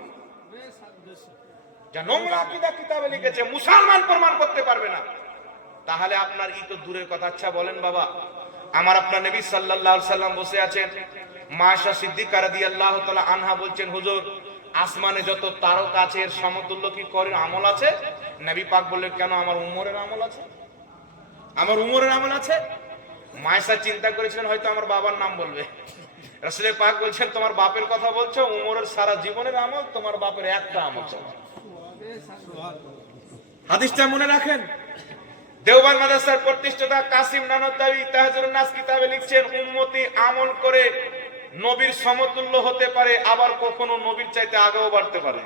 যা নোংরা আকীদা কিতাবে লিখেছে, মুসলমান প্রমাণ করতে পারবে না। তাহলে আপনার ই তো দূরের কথা। আচ্ছা বলেন বাবা, আমার আপনার নবী সাল্লাল্লাহু আলাইহি সাল্লাম বসে আছেন, মা আয়েশা সিদ্দিকা রাদিয়াল্লাহু তাআলা আনহা বলছেন, হুজুর আসমানে যত তারকা আছে এর সমতুল্য কি করেন আমল আছে? নবী পাক বললেন, কেন? আমার উমরের আমল আছে, আমার উমরের আমল আছে। মা আয়েশা চিন্তা করেছিলেন হয়তো আমার বাবার নাম বলবে। রাসূল পাক বলছেন, তোমার বাপের কথা বলছো, উমরের সারা জীবনের আমল, তোমার বাপের একটা আমল চাই। হাদিসটা মনে রাখেন। দেওবন্দ মাদ্রাসার প্রতিষ্ঠাতা কাসিম নানতাবি তাহজুরুন নাস কিতাবে লিখছেন, উম্মতি আমল করে নবীর সমতুল্য হতে পারে, আবার কখনো নবীর চাইতে আগেও বাড়তে পারে।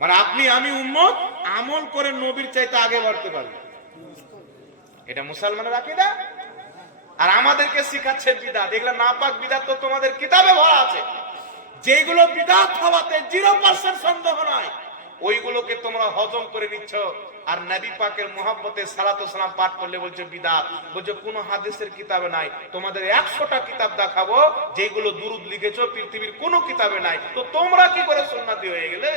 মানে আপনি আমি উম্মত আমল করে নবীর চাইতে আগে বাড়তে পারি, এটা মুসলমানের আকীদা। আর আমাদেরকে শিখাচ্ছেন বিদআত। এগুলো নাপাক বিদআত তো তোমাদের কিতাবে ভরা আছে, যেগুলো বিদআত হওয়াতে 0% সন্দেহ নাই, ওইগুলোকে তোমরা হজম করে নিচ্ছ। আর নবী পাকের মহব্বতে সালাতু সালাম পাঠ করলে বলছো বিদআত, বলছো কোন হাদিসের কিতাবে নাই। তোমাদের 100টা কিতাব দেখাবো যেগুলো দুরূদ লিখেছো, পৃথিবীর কোনো কিতাবে নাই। তো তোমরা কি করে সুন্নাতি হয়ে গেলে?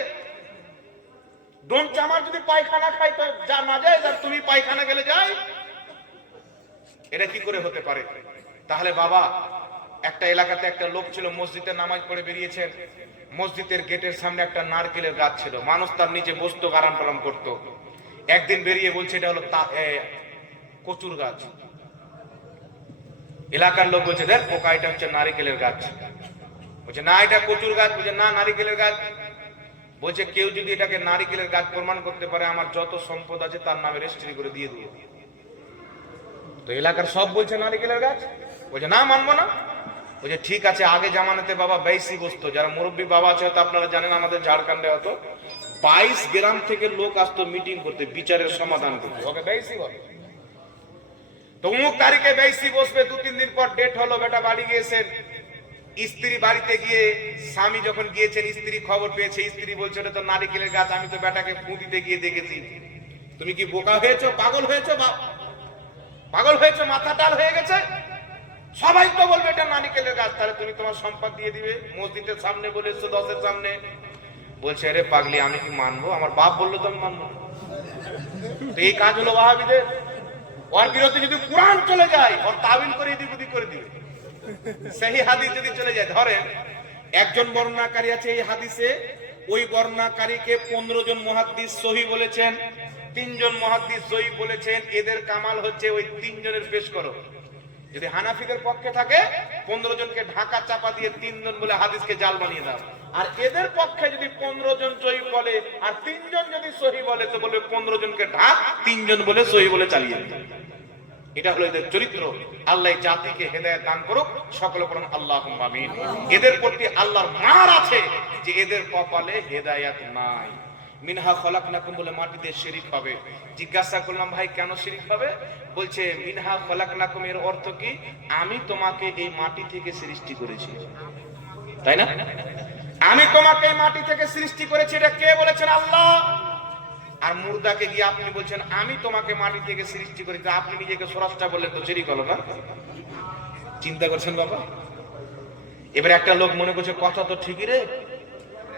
ডোম চামার যদি পায়খানা খাই তো যা না যায়, আর তুমি পায়খানা গেলে যাই, এটা কি করে হতে পারে? তাহলে বাবা, একটা এলাকাতে একটা লোক ছিল, মসজিদে নামাজ পড়ে বেরিয়েছেন, মসজিদের গেটের সামনে একটা নারকেলের গাছ ছিল, মানুষ তার নিচে বসতো, আরাম টারাম করতো। একদিন বেরিয়ে বলছে এটা হলো কচুর গাছ। এলাকার লোক বলছে, দেখ পোকা, এটা হচ্ছে নারকেলের গাছ। বলছে না, এটা কচুর গাছ। বলছে না, নারকেলের গাছ। বলছে কেউ যদি এটাকে নারকেলের গাছ প্রমাণ করতে পারে, আমার যত সম্পদ আছে তার নামে রেজিস্ট্রি করে দিয়ে দেবো। তো এলাকার সব বলছে নারকেলের গাছ। বলছে না, মানবো না। বলছে ঠিক আছে, আগে জামানাতে বাবা বেশি বসতো, যারা মুরব্বী বাবা আছে হয়তো আপনারা জানেন, আমাদের ঝাড়খণ্ডে হতো 22 গ্রাম থেকে লোক আসতো মিটিং করতে, বিচারের সমাধান করতে। ওকে বেশি বলে, তো অমুক তারিখে বেশি বসবে। 2-3 দিন পর ডেট হলো, বেটা বাড়ি গিয়েছেন। স্ত্রী বাড়িতে গিয়ে, স্বামী যখন গিয়েছেন, স্ত্রী খবর পেয়েছে। স্ত্রী বলছে ওটা তো নারকেলের গাছ, আমি তো বেটাকে ফু দিতে গিয়ে দেখেছি। তুমি কি বোকা হয়েছো, পাগল হয়েছো? বাপ পাগল হয়েছে, মাথা টাল হয়ে গেছে। সবাই তো বলবে এটা নারকেলের গাছ, তাহলে তুমি তোমার সম্পদ দিয়ে দিবে। মসজিদের সামনে বলেছো, 10-এর সামনে। বলছে আরে পাগলি, আমি কি মানবো? আমার বাপ বললো তো আমি মানবো। তো এই কাজ হলো ওয়াহাবিদের। ওর বিরুদ্ধে যদি কোরআন চলে যায়, ওর তাবিল করে দিবুদি করে দিবে। সেই হাদিস যদি চলে যায়, ধরেন একজন বর্ণনাকারী আছে এই হাদিসে, ওই বর্ণনাকারীকে 15 জন মুহাদ্দিস সহি বলেছেন, 3 জন মুহাদ্দিস জয়ী বলেছেন। এদের কামাল হচ্ছে ওই 3 জনের পেশ করো। যদি হানাফিদের পক্ষে থাকে 15 জনকে ঢাকা চাপা দিয়ে 3 জন বলে হাদিসকে জাল বানিয়ে দাও। আর এদের পক্ষে যদি 15 জন জয়ী বলে আর 3 জন যদি সহি বলে, তো বলে 15 জনকে ঢাক, 3 জন বলে সহি বলে চালিয়ে দাও। এটা হলো এদের চরিত্র। আল্লাহ জাতিকে হেদায়েত দান করুক, সকলে পড়ুন আল্লাহুম্মা আমিন। এদের প্রতি আল্লাহর মার আছে যে এদের কপালে হেদায়েত নাই। মিনহা খলাকনাকুম বলে মাটিতে শিরিক হবে। জিজ্ঞাসা করলাম ভাই কেন শিরিক হবে? বলছে মিনহা খলাকনাকুম এর অর্থ কি? আমি তোমাকে এই মাটি থেকে সৃষ্টি করেছি, তাই না? আমি তোমাকে এই মাটি থেকে সৃষ্টি করেছি, এটা কে বলেছেন? আল্লাহ। আর মুর্দাকে গিয়ে আপনি বলছেন আমি তোমাকে মাটি থেকে সৃষ্টি করেছি, আপনি নিজেকে স্রষ্টা বললেন, তো শিরিক হলো না? চিন্তা করছেন বাবা? এবার একটা লোক মনে করছে কথা তো ঠিকই রে,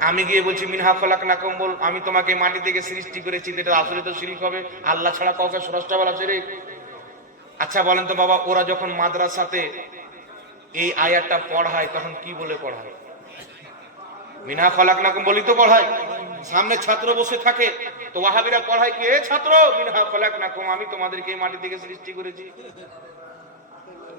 আমি গিয়ে বলছি মিনহা খলাকনাকুম, বল আমি তোমাকে মাটি থেকে সৃষ্টি করেছি, এটা আসলে তো শিরক হবে, আল্লাহ ছাড়া কাউকে স্রষ্টা বলা শিরক। আচ্ছা বলেন তো বাবা, ওরা যখন মাদ্রাসাতে এই আয়াতটা পড়ায় তখন কি বলে পড়ায়? মিনহা খলাকনাকুম বলি তো পড়ায়। সামনে ছাত্র বসে থাকে তো ওয়াহাবিরা পড়ায় কি, এ ছাত্র মিনহা খলাকনাকুম, আমি তোমাদেরকে এই মাটি থেকে সৃষ্টি করেছি।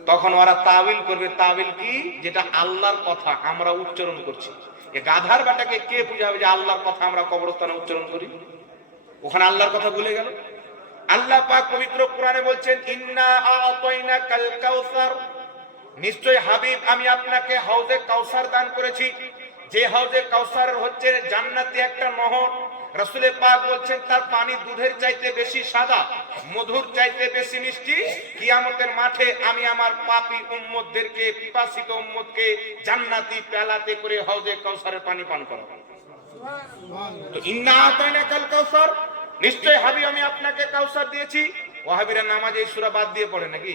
তখন ওরা তাবিল করবে, তাবিল কি, যেটা আল্লাহর কথা আমরা উচ্চারণ করছি। এ গাধার বেটাকে কে বুঝাবে যে আল্লাহর কথা আমরা কবরস্থানে উচ্চারণ করি? ওখানে আল্লাহর কথা ভুলে গেল। আল্লাহ পাক পবিত্র কোরআনে বলছেন, ইন্না আ'তাইনাকাল কাউসার, নিশ্চয় হাবিব আমি আপনাকে হাউজে কাউসার দান করেছি। যে হাউজে কাউসার হচ্ছে জান্নাতি একটা নহর। রাসূলে পাক বলছেন তার পানি দুধের চাইতে বেশি সাদা, মধুর চাইতে বেশি মিষ্টি। কিয়ামতের মাঠে আমি আমার পাপী উম্মতদেরকে, পিপাসিত উম্মতকে জান্নাতি পেলাতে করে হাউজে কাউসারের পানি পান করাবো। তো ইন্না আ'তাইনাকাল কাউসার, নিশ্চয় হাবিব আমি আপনাকে কাউসার দিয়েছি। ওয়াহাবিরা নামাজে এই সূরা বাদ দিয়ে পড়ে নাকি?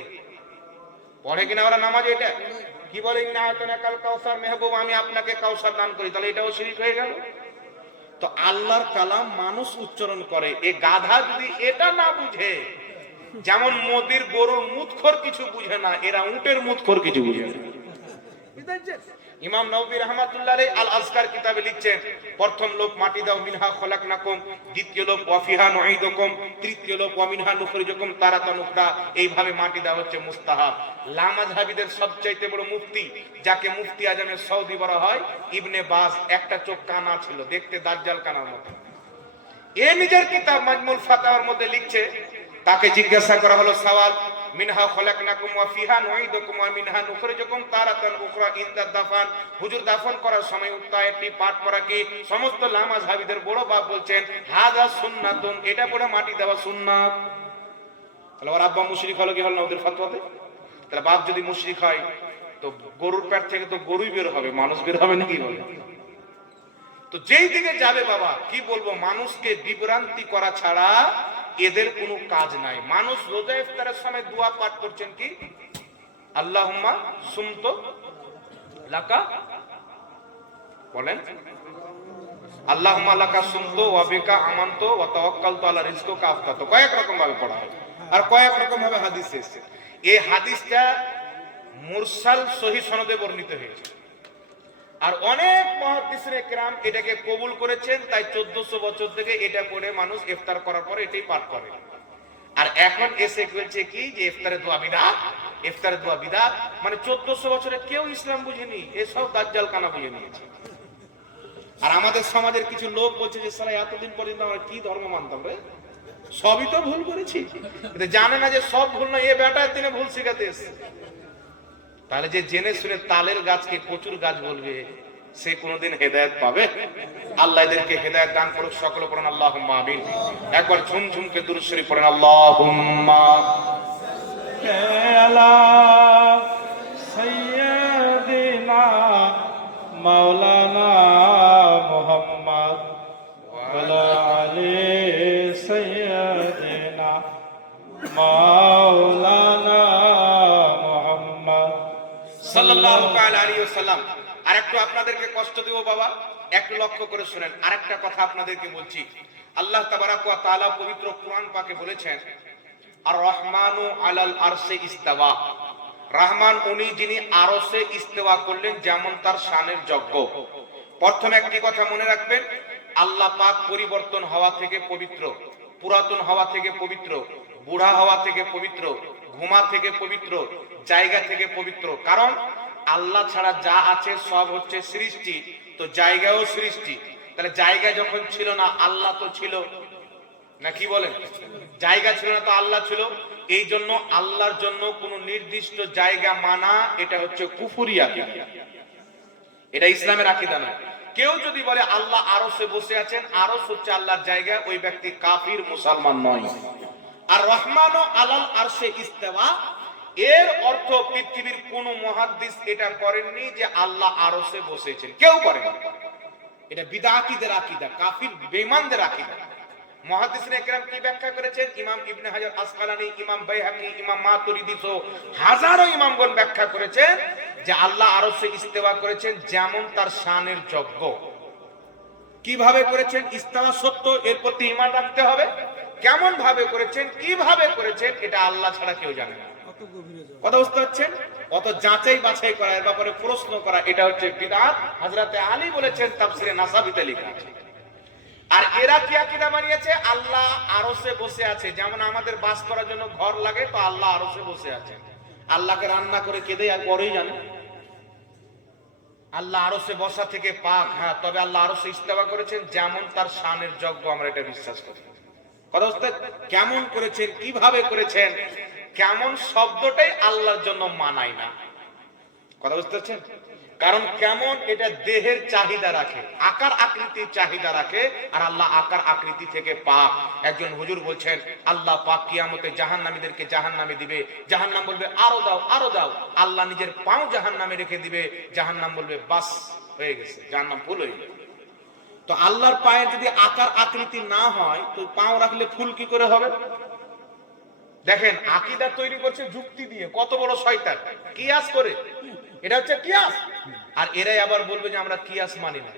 পড়ে কিনা ওরা নামাজে? এটা কি বলে, ইন্না আ'তাইনাকাল কাউসার, মেহবুব আমি আপনাকে কাউসার দান করি, তাহলে এটাও শিরক হয়ে গেল। তো আল্লাহর কালাম মানুষ উচ্চারণ করে, এ গাধা যদি এটা না বুঝে, যেমন মোদির গরুর মুতখোর কিছু বুঝে না, এরা উটের মুতখোর কিছু বুঝে না। ইমাম নববী রাহমাতুল্লাহ আলাইহি আল আজকার কিতাবে লিখছেন, প্রথম লোক মাটি দাও, মিনহা খলাকনাকুম, দ্বিতীয় লোক ওয়া ফিহা নুঈদুকুম, তৃতীয় লোক ওয়া মিনহা নুখরিজুকুম তারাতান উখরা। এইভাবে মাটি দেওয়া হচ্ছে মুস্তাহাব। লামাযহাবীদের সবচাইতে বড় মুফতি, যাকে মুফতি আজমের সৌদি বলা হয়, ইবনে বাজ, একটা চোখ কানা ছিল, দেখতে দাজ্জাল কানার মতো। এ নিজের কিতাব মাজমুল ফাতাওয়ার মধ্যে লিখছে, তাকে জিজ্ঞাসা করা হলো সওয়াল, মিনহা খলাকনাকুম ওয়া ফিহা নুঈদুকুম ওয়া মিনহা নুখরিজুকুম তারাতান উখরা ইনদা দাফান, হুজুর দাফন করার সময় উক্ত আয়াতটি পাঠ করা কি? সমস্ত লামাযহাবীদের বড় বাপ বলছেন হাযা সুন্নাতুন, এটা পড়ে মাটি দেওয়া সুন্নাত। তাহলে ওর আব্বা মুশরিক হলো কি হলো না ওদের ফতোয়াতে? তাহলে বাপ যদি মুশরিক হয় তো গরুর পেট থেকে তো গরুই বের হবে, মানুষ বের হবে নাকি বলে? তো যেই দিকে যাবে বাবা, কি বলবো, মানুষকে বিভ্রান্তি করা ছাড়া এদের কোনো কাজ নাই। মানুষ রোজা ইফতারের সময় দোয়া পাঠ করছেন কি, আল্লাহুম্মা সুমতু লাকা, বলেন আল্লাহুম্মা লাকা সুমতু ওয়া বিকা আমানতু ওয়া তাওয়াক্কালতু আলা রিজকিকা আফতাতু। কয়েক রকম ভাবে পড়া হয় আর কয়েক রকম ভাবে হাদিসে এসেছে। এই হাদিসটা মুরসাল সহিহ সনদে বর্ণিত হয়েছে, আর অনেক মুহাদ্দিসিনে কেরাম এটাকে কবুল করেছেন। তাই 1400 বছর থেকে এটা পড়ে মানুষ ইফতার করার পরে এটাই পাঠ করে। আর এখন এসে বলছে কি যে ইফতারে দোয়া বিদআত, ইফতারে দোয়া বিদআত, মানে 1400 বছরে কেউ ইসলাম বুঝেনি, এসব দাজ্জাল কানা বুঝে নিয়েছে। আর আমাদের সমাজের কিছু লোক বলছে যে সারা এতদিন পর্যন্ত আমরা কি ধর্ম মানতাম রে, সবই তো ভুল করেছি। কিন্তু জানে না যে সব ভুল না, এ বেটার দিনে ভুল শিখাতে এসেছে। তাহলে যে জেনে শুনে তালের গাছকে কচুর গাছ বলবে, সে কোনোদিন হেদায়েত পাবে? আল্লাহ এদেরকে হেদায়েত দান করুক। সকলে পড়েন আল্লাহুম্মা আমিন। একবার ঝুমঝুমকে দুরূদ শরীফ পড়েন, আল্লাহুম্মা আলা সাইয়্যিদিনা মাওলানা মুহাম্মদ ওয়া আলি সাইয়্যিদিনা মাওলানা মুহাম্মদ সাল্লাল্লাহু তাআলা আলাইহি ওয়াসাল্লাম। আর একটু আপনাদেরকে কষ্ট দেব বাবা, একটু লক্ষ্য করে শুনেন। আরেকটা কথা আপনাদেরকে বলছি, আল্লাহ তাবারাক ওয়া তাআলা পবিত্র কোরআন পাকে বলেছেন, আর রহমানু আলাল আরশে ইস্তাওয়া, রহমান উনি যিনি আরশে ইস্তেওয়া করলেন, যেমন তার শানের যোগ্য। প্রথমে একটি কথা মনে রাখবেন, আল্লাহ পাক পরিবর্তন হওয়া থেকে পবিত্র, পুরাতন হওয়া থেকে পবিত্র, বুড়া হওয়া থেকে পবিত্র, ঘুমা থেকে পবিত্র, জায়গা থেকে পবিত্র। কারণ আল্লাহ ছাড়া যা আছে সব হচ্ছে সৃষ্টি, তো জায়গাও সৃষ্টি। তাহলে জায়গা যখন ছিল না, আল্লাহ তো ছিল না, কি বলেন? জায়গা ছিল না তো আল্লাহ ছিল। এই জন্য আল্লাহর জন্য কোনো নির্দিষ্ট জায়গা মানা, এটা হচ্ছে কুফরি আকীদা, এটা ইসলামের আকীদা নয়। কেউ যদি বলে আল্লাহ আরশে বসে আছেন, আরশ হচ্ছে আল্লাহর জায়গা, ওই ব্যক্তি কাফির, মুসলমান নয়। আর রহমানু আলাল আরশে ইস্তেওয়া, এর অর্থ পৃথিবীর কোন মুহাদ্দিস এটা করেননি যে আল্লাহ আরশে বসেছেন, কেউ করেনি। এটা বিদআতীদের আকীদা, কাফির বেঈমানদের আকীদা। মুহাদ্দিসিনে কেরাম কি ব্যাখ্যা করেছেন? ইমাম ইবনে হাজার আসকালানী, ইমাম বাইহাকী, ইমাম মাতুরিদি সহ হাজারো ইমামগণ ব্যাখ্যা করেছেন যে আল্লাহ আরশে ইস্তেওয়া করেছেন যেমন তার শানের যোগ্য। কিভাবে করেছেন? ইস্তেওয়া সত্য, এর প্রতি ঈমান রাখতে হবে। কেমন ভাবে করেছেন, কিভাবে করেছেন, এটা আল্লাহ ছাড়া কেউ জানে না। কথা বুঝতে পারছেন? অত যাচাই বাছাই করা, এর ব্যাপারে প্রশ্ন করা, এটা হচ্ছে বিদআত। হযরতে আলী বলেছেন, তাফসিরে নাসাবিতে লেখা আছে। আর এরা কি আকীদা বানিয়েছে? আল্লাহ আরশে বসে আছে। যেমন আমাদের বাস করার জন্য ঘর লাগে, তো আল্লাহ আরশে বসে আছে। আল্লাহকে রান্না করে কেঁদে আর পরেই জানে আল্লাহ আরশে বসা থেকে পাক। হ্যাঁ, তবে আল্লাহ আরশে ইস্তেওয়া করেছেন যেমন তার শানের যোগ্য, আমরা এটা বিশ্বাস করি। কথা বুঝতে? কেমন করেছেন, কিভাবে করেছেন, কেমন শব্দটাই আল্লাহর জন্য মানায় না। কথা বুঝতে পারছেন? কারণ কেমন এটা দেহের চাহিদা রাখে, আকার আকৃতির চাহিদা রাখে, আর আল্লাহ আকার আকৃতি থেকে পাক। একজন হুজুর বলছেন আল্লাহ পাক কিয়ামতে জাহান্নামীদেরকে জাহান্নামে দিবে, জাহান্নাম বলবে আরো দাও, আরো দাও। আল্লাহ নিজের পাও জাহান্নামে রেখে দিবে, জাহান্নাম বলবে বাস, হয়ে গেছে, জাহান্নাম ফুল হয়ে যাবে। তো আল্লাহর পায়ের যদি আকার আকৃতি না হয়, তো পাও রাখলে ফুল কি করে হবে? দেখেন, আকীদা তৈরি করছে যুক্তি দিয়ে, কত বড় শয়তান, কিয়াস করে। এটা হচ্ছে কিয়াস। আর এরাই আবার বলবে যে আমরা কিয়াস মানি না।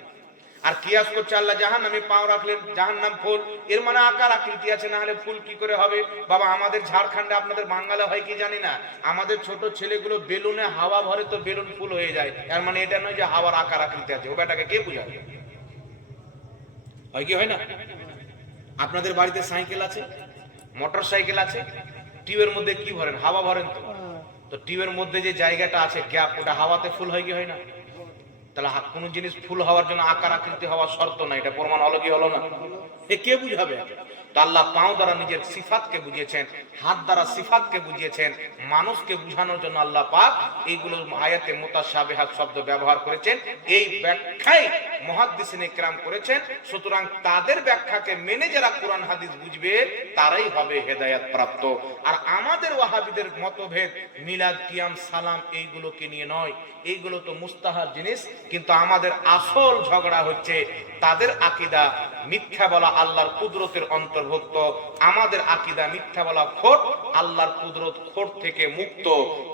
আর কিয়াস করছে আল্লাহ জাহান্নামে পাও রাখলে জাহান্নাম ফুল, এর মানে আকার আকৃতি আছে, না হলে ফুল কি করে হবে? বাবা, আমাদের ঝাড়খণ্ডে, আপনাদের বাঙালি হয় কি জানি না, আমাদের ছোট ছেলেগুলো বেলুনে হাওয়া ভরে তো বেলুন ফুল হয়ে যায়। এর মানে এটা নয় যে হাওয়ার আকার আকৃতি আছে। ও বেটাকে কে বুঝাবে? হয় কি হয় না? আপনাদের বাড়িতে সাইকেল আছে, মোটর সাইকেল আছে, টিউবের মধ্যে কি ভরেন? হাওয়া ভরেন। তো টিউবের মধ্যে যে জায়গাটা আছে গ্যাপ, ওটা হাওয়াতে ফুল হয় কি হয় না? তাহলে কোন জিনিস ফুল হওয়ার জন্য আকার আকৃতি হওয়ার শর্ত না, এটা প্রমাণ হলো কি হলো না? এ কে বুঝাবে? তো আল্লাহ পাও দ্বারা নিজের সিফাতকে বুঝিয়েছেন, হাত দ্বারা সিফাতকে বুঝিয়েছেন। মানুষকে বুঝানোর জন্য আল্লাহ পাক এইগুলো আয়াতে মুতাশাবিহাত শব্দ ব্যবহার করেছেন। এই ব্যাখ্যাই মুহাদ্দিসিনে কেরাম করেছেন। সুতরাং তাদের ব্যাখ্যাকে মেনে যারা কোরআন হাদিস বুঝবে, তারাই হবে হেদায়েত প্রাপ্ত। আর আমাদের ওয়াহাবিদের মতভেদ মিলাদ, কিয়াম, সালাম এইগুলোকে নিয়ে নয়, এইগুলো তো মুস্তাহাব জিনিস। কিন্তু আমাদের আসল ঝগড়া হচ্ছে তাদের আকীদা মিথ্যা বলা আল্লাহর কুদরতের অন্তর্ভুক্ত, আমাদের আকীদা মিথ্যা বলা খোট, আল্লাহর কুদরত খোট থেকে মুক্ত।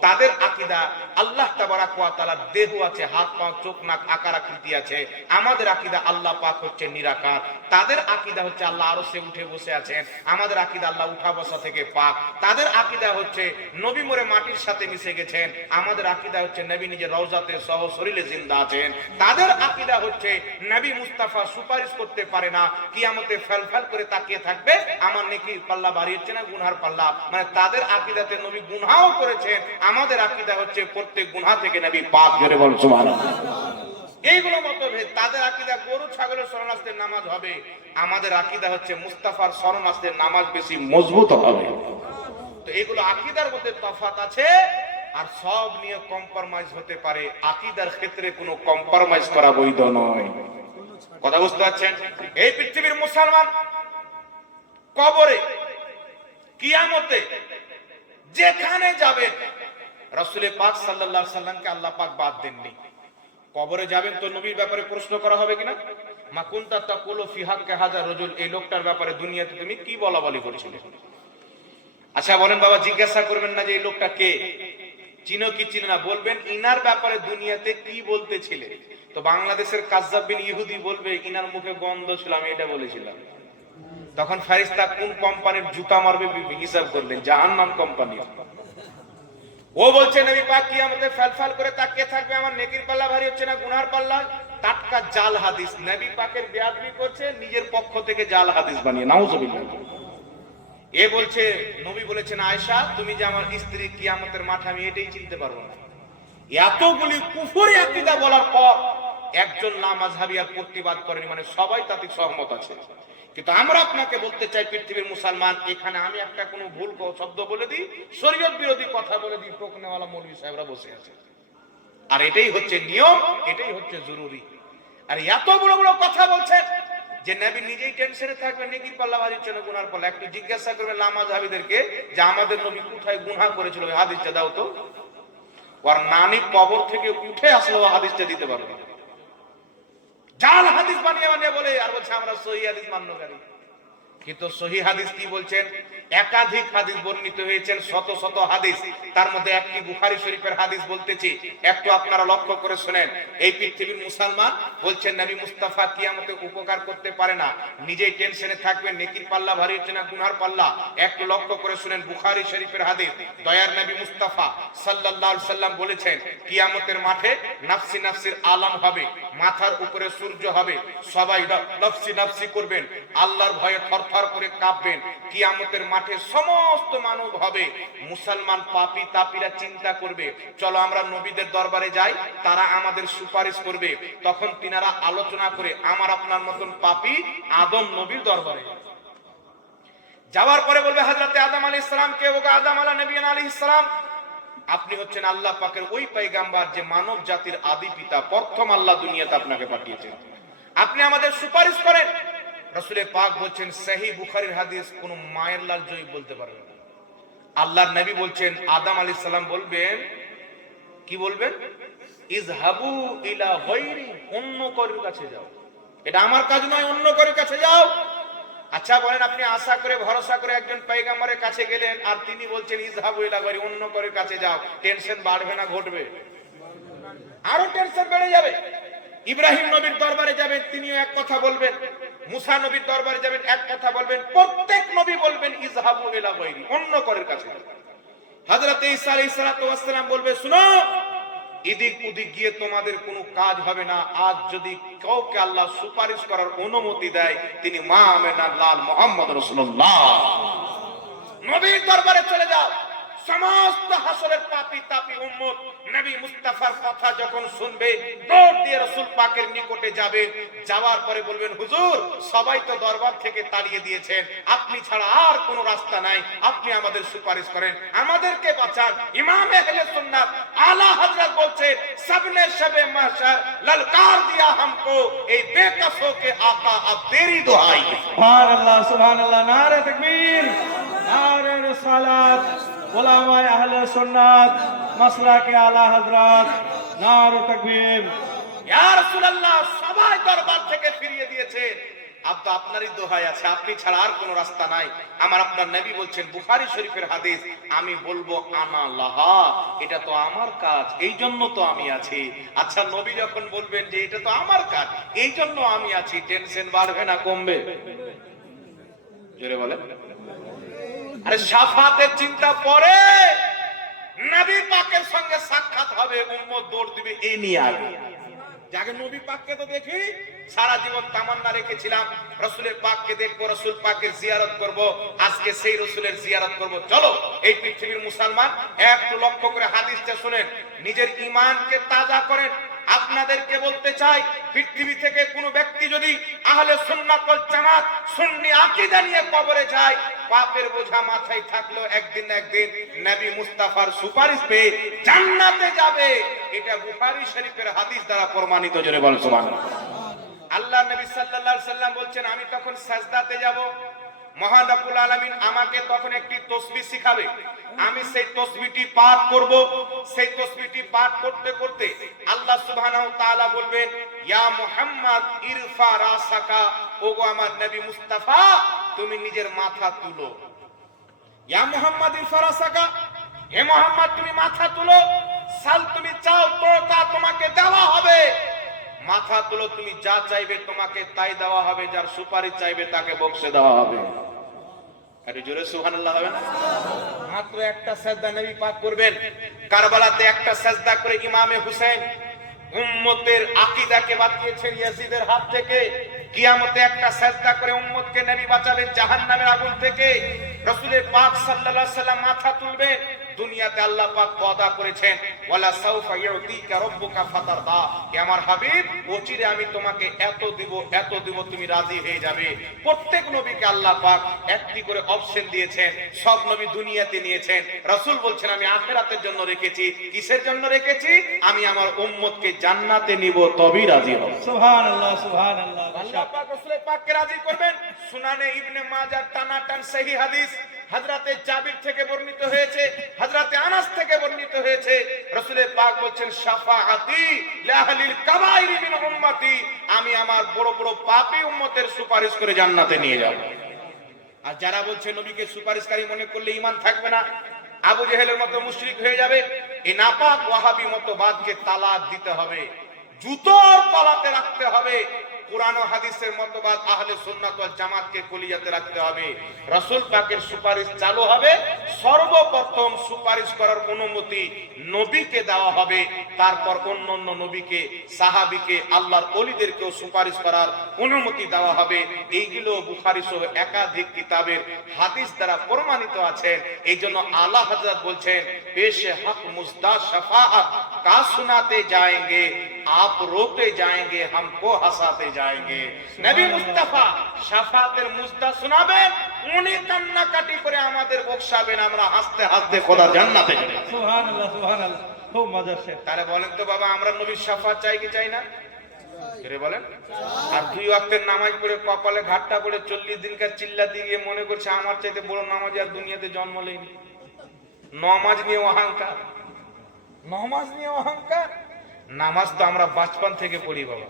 তাদের আকীদা আল্লাহ তাবারাক ওয়া তাআলার দেহ আছে, হাত পা চোখ নাক আকার আকৃতি আছে। আমাদের আকীদা আল্লাহ পাক হচ্ছে নিরাকার। তাদের আকীদা হচ্ছে আল্লাহ আরশে উঠে বসে আছেন। আমাদের আকীদা আল্লাহ উঠা বসা থেকে পাক। তাদের আকীদা হচ্ছে নবী মরে মাটির সাথে মিশে গেছেন। আমাদের আকীদা হচ্ছে নবী নিজের রওজাতে সহ শরীরে জিন্দা আছেন। তাদের আকীদা হচ্ছে নবী মুস্তাফা সুপারিশ করতে পারে না, কিয়ামতে ফেলফেল করে তাকিয়ে থাকবে, আমার নেকির পাল্লা ভারী হচ্ছে না গুনহার পাল্লা। মানে তাদের আকীদাতে নবী গুনহাও করেছেন, আমাদের আকীদা হচ্ছে প্রত্যেক গুনহা থেকে নবী পাক। জোরে বল সুবহানাল্লাহ। এইগুলো মতভেদ। তাদের আকীদা গরু ছাগলের শরণার্থীর নামাজ হবে, আমাদের আকীদা হচ্ছে মুস্তাফার শরণার্থীর নামাজ বেশি মজবুত হবে। তো এগুলো আকীদার মধ্যে তফাৎ আছে, আর সব নিয়ে কম্প্রোমাইজ হতে পারে। আকীদার ক্ষেত্রে কোনো কম্প্রোমাইজ করা বৈধ নয়। কথা বুঝতে পারছেন? এই পৃথিবীর মুসলমান কবরে, কিয়ামতে যেখানে যাবেন, রাসূল পাক সাল্লাল্লাহু আলাইহি সাল্লামকে আল্লাহ পাক বাদ দেননি। কবরে যাবেন তো নবীর ব্যাপারে প্রশ্ন করা হবে কিনা? মা কুনতা তাকুলু ফি হাক্কি হাযা রাজুল, এই লোকটার ব্যাপারে দুনিয়াতে তুমি কি বলাবলি করেছিলে? আচ্ছা বলেন বাবা, জিজ্ঞাসা করবেন না যে এই লোকটা কে, চিনো কি চিনো না? বলবেন ইনার ব্যাপারে দুনিয়াতে কি বলতেছিলে? তো বাংলাদেশের কাজ্জাব বিন ইহুদি বলবে ইনার মুখে গন্ধ ছিল, আমি এটা বলেছিলাম। তখন ফেরেশতা কোন কোম্পানির জুতা মারবে হিসাব করলেন, জাহান্নাম কোম্পানি। ও বলছে নবী পাক কিয়ামতে ফেলফেল করে তাকিয়ে থাকবে, আমার নেকির পাল্লা ভারী হচ্ছে না গুনার পাল্লা। টাটকা জাল হাদিস, নবী পাকের বেয়াদবি করছে, নিজের পক্ষ থেকে জাল হাদিস বানিয়ে, নাউজুবিল্লাহ। এ বলছে নবী বলেছেন আয়েশা তুমি যে আমার স্ত্রী, কিয়ামতের মাঠে আমি এটাই চিনতে পারবো না। এতগুলি কুফরি আকীদা বলার পর একজন না মাযহাবী আর প্রতিবাদ করেনি, মানে সবাই তাতে সহমত আছে। কিন্তু আমরা আপনাকে বলতে চাই, পৃথিবীর মুসলমান, এখানে আমি একটা কোনো ভুল শব্দ বলে দিই, শরীয়ত বিরোধী কথা বলে দিই, টোকনেওয়ালা মৌলভী সাহেবরা বসে আছে। আর এটাই হচ্ছে নিয়ম, এটাই হচ্ছে জরুরি। আর এত বড় বড় কথা বলছেন যে নবী নিজেই টেনশনে থাকবে, নেকির পাল্লা ভারী হচ্ছে না গুনার পাল্লা। একটু জিজ্ঞাসা করবেন লামাযহাবীদেরকে যে আমাদের নবী কোথায় গুনাহ করেছিল, ওই হাদিসটা দাও তো। ওর নানি কবর থেকে উঠে আসলো, হাদিসটা দিতে পারবে। জাল হাদিস বানিয়ে বানিয়ে বলে আর বলছে আমরা সহিহ হাদিস মান্যকারী। কিন্তু সহি হাদিস কি বলছেন? একাধিক হাদিস বর্ণিত হয়েছেন, শত শত হাদিস। তার মধ্যে একটি বুখারী শরীফের হাদিস বলতেছি, একটু আপনারা লক্ষ্য করে শুনেন। এই পৃথিবীর মুসলমান বলছেন নবী মুস্তাফা কিয়ামতে উপকার করতে পারে না, নিজেই টেনশনে থাকবেন, নেকির পাল্লা ভারী হচ্ছে না গুনার পাল্লা। একটু লক্ষ্য করে শুনেন বুখারী শরীফের হাদিস। দয়ার নবী মুস্তাফা সাল্লাল্লাহু আলাইহি সাল্লাম বলেছেন, কিয়ামতের মাঠে নাফসি নাফসির আলাম হবে, মাথার উপরে সূর্য হবে, সবাই নাফসি নাফসি করবেন, আল্লাহর ভয়ে থরথর করে কাঁপবেন। কিয়ামতের মাঠে সমস্ত মানব হবে, মুসলমান পাপী তাপীরা চিন্তা করবে, চলো আমরা নবীদের দরবারে যাই, তারা আমাদের সুপারিশ করবে। তখন তিনারা আলোচনা করে আমার আপনার মতন পাপী আদম নবীর দরবারে যাওয়ার পরে বলবে হযরতে আদম আলাইহিস সালামকে, ওগো আদম আলাইহিস সালাম, আপনি হচ্ছেন আল্লাহ পাকের ওই পয়গম্বর যে মানব জাতির আদি পিতা, প্রথম আল্লাহ দুনিয়াতে আপনাকে পাঠিয়েছেন, আপনি আমাদের সুপারিশ করেন। রাসূলে পাক বলছেন, সহিহ বুখারীর হাদিস, কোন মায়ের লাল জয়ী বলতে পারবে না। আল্লাহর নবী বলছেন, আদম আলাইহিস সালাম বলবেন, কি বলবেন? ইযহাবু ইলা গায়রি, অন্য কারোর কাছে যাও, এটা আমার কাজ নয়, অন্য কারোর কাছে যাও। আচ্ছা বলেন, আপনি আশা করে ভরসা করে একজন পয়গম্বরের কাছে গেলেন, আর তিনি বলছেন ইযহাবু ইলা গায়রি, অন্য কারোর কাছে যাও, টেনশন বাড়বে না ঘটবে? আরো টেনশন বেড়ে যাবে। ইব্রাহিম নবীর দরবারে যাবেন, তিনিও এক কথা বলবেন, মুসা নবীর দরবারে যাবেন, এক কথা বলবেন, প্রত্যেক নবী বলবেন ইযহাবু ইলা গায়রি, অন্য কারোর কাছে। হযরত ঈসা আলাইহিস সালাতু ওয়াস সালাম বলবে, শুনো, এদিক ওদিক গিয়ে তোমাদের কোনো কাজ হবে না। আজ যদি কাউকে আল্লাহ সুপারিশ করার অনুমতি দেয়, তিনি মা আমেনার লাল মুহাম্মদ রাসূলুল্লাহ, নবীর দরবারে চলে যাও। সমস্ত হাসরের পাপী তাপী উম্মত নবী মুস্তাফার কথা যখন শুনবে, দৌড় দিয়ে রাসূল পাকের নিকটে যাবেন। যাওয়ার পরে বলবেন, হুজুর, সবাই তো দরবার থেকে তাড়িয়ে দিয়েছেন, আপনি ছাড়া আর কোনো রাস্তা নাই, আপনি আমাদের সুপারিশ করেন, আমাদেরকে বাঁচান। ইমাম আহলে সুন্নাত আলা হযরত বলছেন, सबने शबे महशर ललकार दिया हमको, এই বেকসো কে আকা अब तेरी दुहाई। সুবহানাল্লাহ সুবহানাল্লাহ, নারে তাকবীর, নারে রিসালাত, উলামায়ে আহলে সুন্নাত, মাসলাকে আলা হযরত, নারে তাকবীর। ইয়া রাসূলুল্লাহ, সবাই দরবার থেকে ফিরিয়ে দিয়েছে, अब তো আপনারই দোহাই আছে, আপনি ছাড়া আর কোনো রাস্তা নাই। আমার আপনার নবী বলছেন, বুখারী শরীফের হাদিস, আমি বলবো আনা লাহা, এটা তো আমার কাজ, এই জন্য তো আমি আছি। আচ্ছা, নবী যখন বলবেন যে এটা তো আমার কাজ, এই জন্য আমি আছি, টেনশন বাড়বে না কমবে? জোরে বলেন। আরে শাফাতের চিন্তা পরে, নবী পাকের সঙ্গে সাক্ষাৎ হবে, উম্মত দৌড় দিবে এই নিয়ে আগে। যাকে নবী পাককে তো দেখি, সারা জীবন তামান্না রেখেছিলাম রাসূলের পাককে দেখবো, রাসূল পাকের জিয়ারত করব, আজকে সেই রাসূলের জিয়ারত করব। চলো, এই পৃথিবীর মুসলমান একটু লক্ষ্য করে হাদিসটা শুনেন, নিজের ঈমানকে তাজা করেন। আপনাদেরকে বলতে চাই, পৃথিবী থেকে কোনো ব্যক্তি যদি আহলে সুন্নাত ওয়াল জামাত সুন্নি আকীদা নিয়ে কবরে যায়, পাপের বোঝা মাথায় থাকলো, একদিন না একদিন নবী মুস্তাফার সুপারিশ পেয়ে জান্নাতে যাবে। এটা বুখারী শরীফের হাদিস দ্বারা প্রমাণিত। জোরে বলেন সুবহানাল্লাহ। আল্লাহ নবী সাল্লাল্লাহু আলাইহি সাল্লাম বলছেন, আমি তখন সাজদাতে যাব, মহান রব্বুল আলামিন আমাকে তখন একটি তাসবিহ শিখাবে, আমি সেই তাসবিহটি পাঠ করব। সেই তাসবিহটি পাঠ করতে করতে আল্লাহ সুবহানাহু ওয়া তাআলা বলবেন, ইয়া মুহাম্মদ ইরফা রাসাকা, ওগো আমার নবী মুস্তাফা, তুমি নিজের মাথা তুলো। ইয়া মুহাম্মদ ইরফা রাসাকা, হে মুহাম্মদ তুমি মাথা তুলো। সাল, তুমি চাও তো তা তোমাকে দেওয়া হবে। মাথা তুলো, তুমি যা চাইবে তোমাকে তাই দেওয়া হবে, যার সুপারিশ চাইবে তাকে বকশে দেওয়া হবে। আরে জোরে সুবহানাল্লাহ হবে না? মাত্র একটা সাজদা নবী পাক করবেন। কারবালাতে একটা সাজদা করে ইমামে হুসেন উম্মতের আকীদাকে বাঁচিয়েছেন ইয়াজিদের হাত থেকে। কিয়ামতে একটা সাজদা করে উম্মতকে নবী বাঁচাবেন জাহান্নামের আগুন থেকে। রাসূলের পাক সাল্লাল্লাহু আলাইহি সাল্লাম মাথা তুলবেন। দুনিয়াতে আল্লাহ পাক ওয়াদা করেছেন, ওয়ালা সাউফা ইউতিকা রাব্বুকা ফাতারদা, হে আমার হাবিব, অচিরে আমি তোমাকে এত দিব, তুমি রাজি হয়ে যাবে। প্রত্যেক নবীকে আল্লাহ পাক একটি করে অপশন দিয়েছেন, সব নবী দুনিয়াতে নিয়েছেন। রাসূল বলছেন, আমি আখিরাতের জন্য রেখেছি। কিসের জন্য রেখেছি? আমি আমার উম্মতকে জান্নাতে নিব, তবেই রাজি হব। সুবহানাল্লাহ সুবহানাল্লাহ। আল্লাহ পাক রাসূলের পাককে রাজি করবেন। সুনানে ইবনে মাজাহ টানাটান সহিহ হাদিস হযরতে জাবির থেকে বর্ণিত হয়েছে, হযরতে আনাস থেকে বর্ণিত হয়েছে। রাসূলের পাক বলেন, শাফাআতি লিআহলিল কাবাইরি মিন উম্মতি, আমি আমার বড় বড় পাপী উম্মতের সুপারিশ করে জান্নাতে নিয়ে যাব। আর যারা বলছে নবীকে সুপারিশকারী মনে করলে ঈমান থাকবে না, আবু জেহেলের মতো মুশরিক হয়ে যাবে, এই নাপাক ওয়াহাবি মতবাদকে তালাক দিতে হবে, জুতোর তলাতে রাখতে হবে। কুরআন ও হাদিসের মতবাদ আহলে সুন্নাত ওয়াল জামাতকে কলিজাতে রাখতে হবে। রাসূল পাকের সুপারিশ চালু হবে, সর্বপ্রথম সুপারিশ করার অনুমতি নবীকে দেওয়া হবে, তারপর অন্যান্য নবীকে, সাহাবীকে, আল্লাহর ওলিদেরকেও সুপারিশ করার অনুমতি দেওয়া হবে। এইগুলো বুখারী সহ একাধিক কিতাবের হাদিস দ্বারা প্রমাণিত আছে। এই জন্য আলা হযরত বলছেন, পেশে হক মুজদা শাফাআত কা সুনাতে যায়েঙ্গে, आप रोते जाएंगे हमको हंसाते जाएंगे। নবী মুস্তাফা শাফাতের মুজদা শোনাবেন, উনি কান্নাকাটি করে আমাদের বকশাবেন, আমরা হাসতে হাসতে খোদার জান্নাতে যাব। সুবহানাল্লাহ সুবহানাল্লাহ, খুব মজার শেখ। তাহলে বলেন তো বাবা, আমরা নবীর শাফাত চাই কি চাই না? কে বলেন? আর 2 ওয়াক্তের নামাজ পড়ে কপালে ঘাটটা পড়ে 40 দিনকার চিল্লাতে গিয়ে মনে করছে আমার চাইতে বড় নামাজি আর দুনিয়াতে জন্ম নেয়নি। নামাজ নিয়ে অহংকার, নামাজ নিয়ে অহংকার। নামাজ তো আমরা বাচপান থেকে পড়ি বাবা,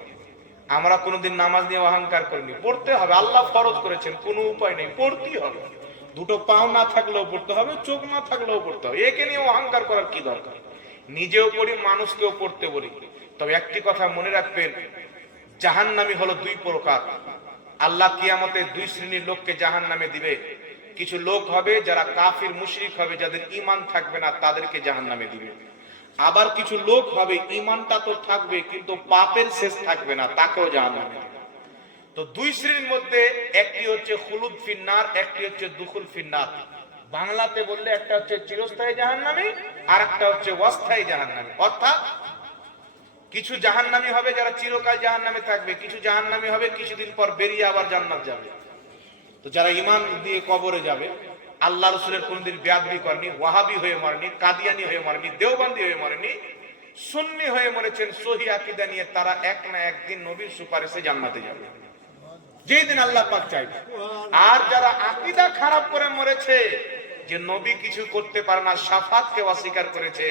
আমরা কোনোদিন নামাজ নিয়ে অহংকার করিনি। পড়তে হবে, আল্লাহ ফরজ করেছেন, কোনো উপায় নেই, পড়তেই হবে। দুটো পাও না থাকলেও পড়তে হবে, চোখ না থাকলেও পড়তে হবে। একে নিয়ে অহংকার করার কি দরকার? নিজেও পড়ি, মানুষকেও পড়তে বলি। তবে একটি কথা মনে রাখবেন, জাহান্নামী হলো 2 প্রকার। আল্লাহ কিয়ামতে 2 শ্রেণীর লোককে জাহান্নামে দিবে। কিছু লোক হবে যারা কাফির মুশরিক হবে, যাদের ঈমান থাকবে না, তাদেরকে জাহান্নামে দিবে। আবার কিছু লোক হবে ঈমানটা তো থাকবে কিন্তু পাপের শেষ থাকবে না, তাকেও জাহান্নামে দিবে। তো 2 শ্রেণীর মধ্যে একটি হচ্ছে খুলুদ ফিন্নার, একটি হচ্ছে দুখুল ফিন্নার। বাংলাতে বললে একটা হচ্ছে চিরস্থায়ী জাহান্নামী, আর একটা হচ্ছে অস্থায়ী জাহান্নামী। অর্থাৎ কিছু জাহান্নামী হবে যারা চিরকাল জাহান্নামে থাকবে, কিছু জাহান্নামী হবে কিছুদিন পর বেরিয়ে আবার জান্নাত যাবে। তো যারা ঈমান দিয়ে কবরে যাবে, আল্লাহ রাসূলের কোনদিন বেয়াদবি করেনি, ওয়াহাবি হয়ে মরেনি, কাদিয়ানি হয়ে মরেনি, দেওবন্দি হয়ে মরেনি, সুন্নি হয়ে মরেছেন সহিহ আকীদা নিয়ে, তারা এক না একদিন নবীর সুপারিশে জান্নাতে যাবে, যেই দিন আল্লাহ পাক চাইবে। আর যারা আকীদা খারাপ করে মরেছে, যে নবী কিছু করতে পারে না, শাফাতকে অস্বীকার করেছে,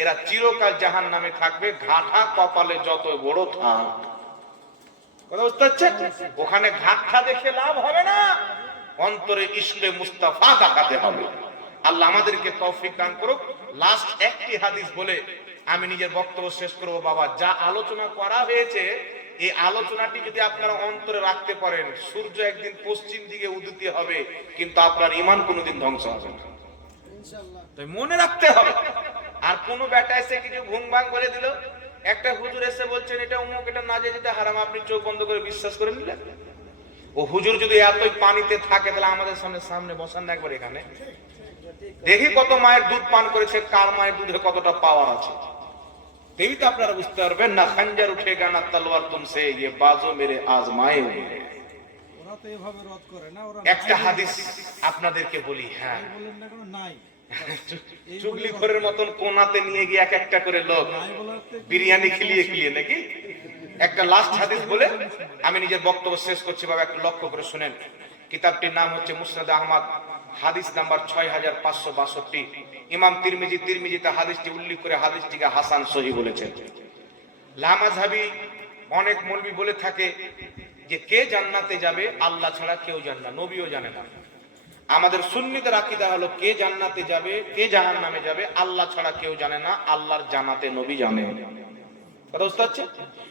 এরা চিরকাল জাহান্নামে থাকবে, ঘাটা কপালে যত বড় থাক। কথা বুঝতে পারছেন? ওখানে ঘাটটা দেখে লাভ হবে না, অন্তরে ইশকে মুস্তাফা দেখাতে হবে। আল্লাহ আমাদেরকে তৌফিক দান করুক। লাস্ট একটি হাদিস বলে আমি নিজের বক্তব্য শেষ করব। বাবা, যা আলোচনা করা হয়েছে, এই আলোচনাটি যদি আপনারা অন্তরে রাখতে পারেন, সূর্য একদিন পশ্চিম দিকে উদিত হবে, কিন্তু আপনার ঈমান কোনোদিন ধ্বংস হবে না, তাই মনে রাখতে হবে। আর কোন বেটা এসে কিছু ঘুম ভাঙ করে দিল, একটা হুজুর এসে বলছেন এটা অমুক, এটা না যে যেটা হারাম, আপনি চোখ বন্ধ করে বিশ্বাস করে নিলেন। ও হুজুর যদি এতই পানিতে থাকে, তাহলে আমাদের সামনে বসান না একবার, এখানে দেখি কত মায়ের দুধ পান করেছে, কার মায়ের দুধে কতটা পাওয়ার আছে, তেই তো আপনারা বুঝতে পারবেন। না খঞ্জর উঠেগা না তলোয়ার তুমসে, ये बाजो मेरे आजमाए हुए हैं। ওরা তো এভাবে রদ করে না, ওরা একটা হাদিস আপনাদেরকে বলি। হ্যাঁ, বলেন না কেন নাই, চুগলিখোরের মতন কোনাতে নিয়ে গিয়ে এক একটা করে লোক বিরিয়ানি খিলিয়ে নাকি। একটা লাস্ট হাদিস বলে আমি নিজের বক্তব্য শেষ করছি বাবা, একটু লক্ষ্য করে শুনেন। কিতাবটির নাম হচ্ছে মুসনাদ আহমদ, হাদিস নাম্বার 6562। ইমাম তিরমিজিতে হাদিসটি উল্লেখ করে হাদিসটিকে হাসান সহিহ বলেছেন। লামাযহাবী অনেক মৌলবী বলে থাকে যে কে জান্নাতে যাবে আল্লাহ ছাড়া কেউ জানে না, নবীও জানে না। আমাদের সুন্নিদের আকীদা হলো কে জান্নাতে যাবে, কে জাহান্নামে যাবে আল্লাহ ছাড়া কেউ জানে না, আল্লাহর জানাতে নবী জানে। কথা বুঝতে পারছেন?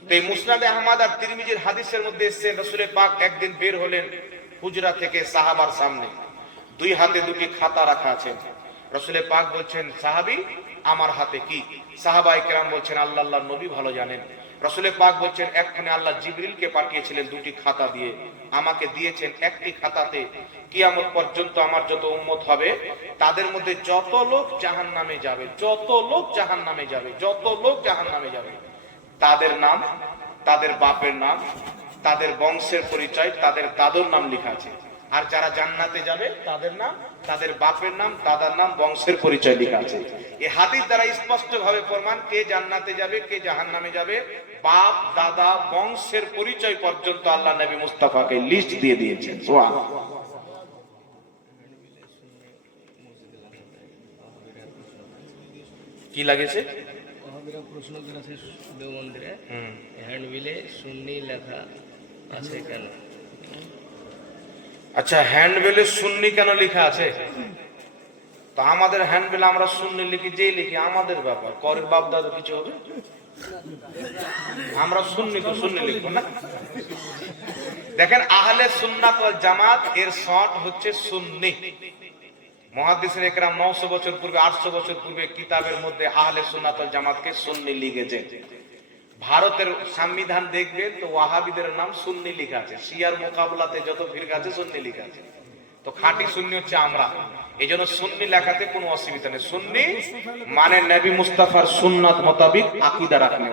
তো এই মুসনাদে আহমদ আর তিরমিজির হাদিসের মধ্যে এসেছে, রাসূল পাক একদিন বের হলেন হুজরা থেকে সাহাবার সামনে, 2 হাতে 2টি খাতা রাখা আছে। রাসূল পাক বলছেন, সাহাবী আমার হাতে কি? সাহাবায়ে কেরাম বলছেন, আল্লাহর নবী ভালো জানেন। রাসূল পাক বলছেন, এক্ষুনি আল্লাহ জিবরিলকে পাঠিয়েছিলেন 2টি খাতা দিয়ে, আমাকে দিয়েছেন একটি খাতাতে কিয়ামত পর্যন্ত আমার যত উম্মত হবে তাদের মধ্যে যত লোক জাহান্নামে যাবে, তাদের নাম, তাদের বাপের নাম, তাদের বংশের পরিচয়, তাদের দাদুর নাম লেখা আছে। আর যারা জান্নাতে যাবে তাদের নাম, তাদের বাপের নাম, দাদার নাম, বংশের পরিচয় লেখা আছে। এই হাদিস দ্বারা স্পষ্ট ভাবে প্রমাণ কে জান্নাতে যাবে, কে জাহান্নামে যাবে, বাপ, দাদা, বংশের পরিচয় পর্যন্ত আল্লাহ নবী মুস্তাফাকে লিস্ট দিয়ে দিয়েছেন। সুবহানাল্লাহ। কি লাগেছে? প্রশ্ন করেছে দেও মন্দিরে হ্যান্ডবিলে সুন্নি লেখা আছে কেন? আচ্ছা, হ্যান্ডবেলে সুন্নি কেন লেখা আছে? তো আমাদের হ্যান্ডবেলে আমরা সুন্নি লিখি, যেই লিখি আমাদের ব্যাপার, করের বাপ দাদু কিছু হবে, আমরা সুন্নি তো সুন্নি লিখবো না। দেখেন, আহলে সুন্নাত ওয়াল জামাত এর শর্ট হচ্ছে সুন্নি। মুহাদ্দিসিন ইকরাম 900 বছর পূর্বে, 800 বছর পূর্বে কিতাবের মধ্যে আহলে সুন্নাত ওয়াল জামাতকে সুন্নি লিখেছে। ভারতের সংবিধান দেখবেন তো ওয়াহাবিদের নাম সুন্নি লেখা আছে, শিয়ার মোকাবেলাতে যত ফিরকা আছে সুন্নি লেখা আছে। তো খাঁটি সুন্নি হচ্ছে আমরা, এই জন্য সুন্নি লেখাতে কোনো অসুবিধা নেই। সুন্নি মানে নবী মুস্তাফার সুন্নাত মোতাবিক আকীদা রাখনে।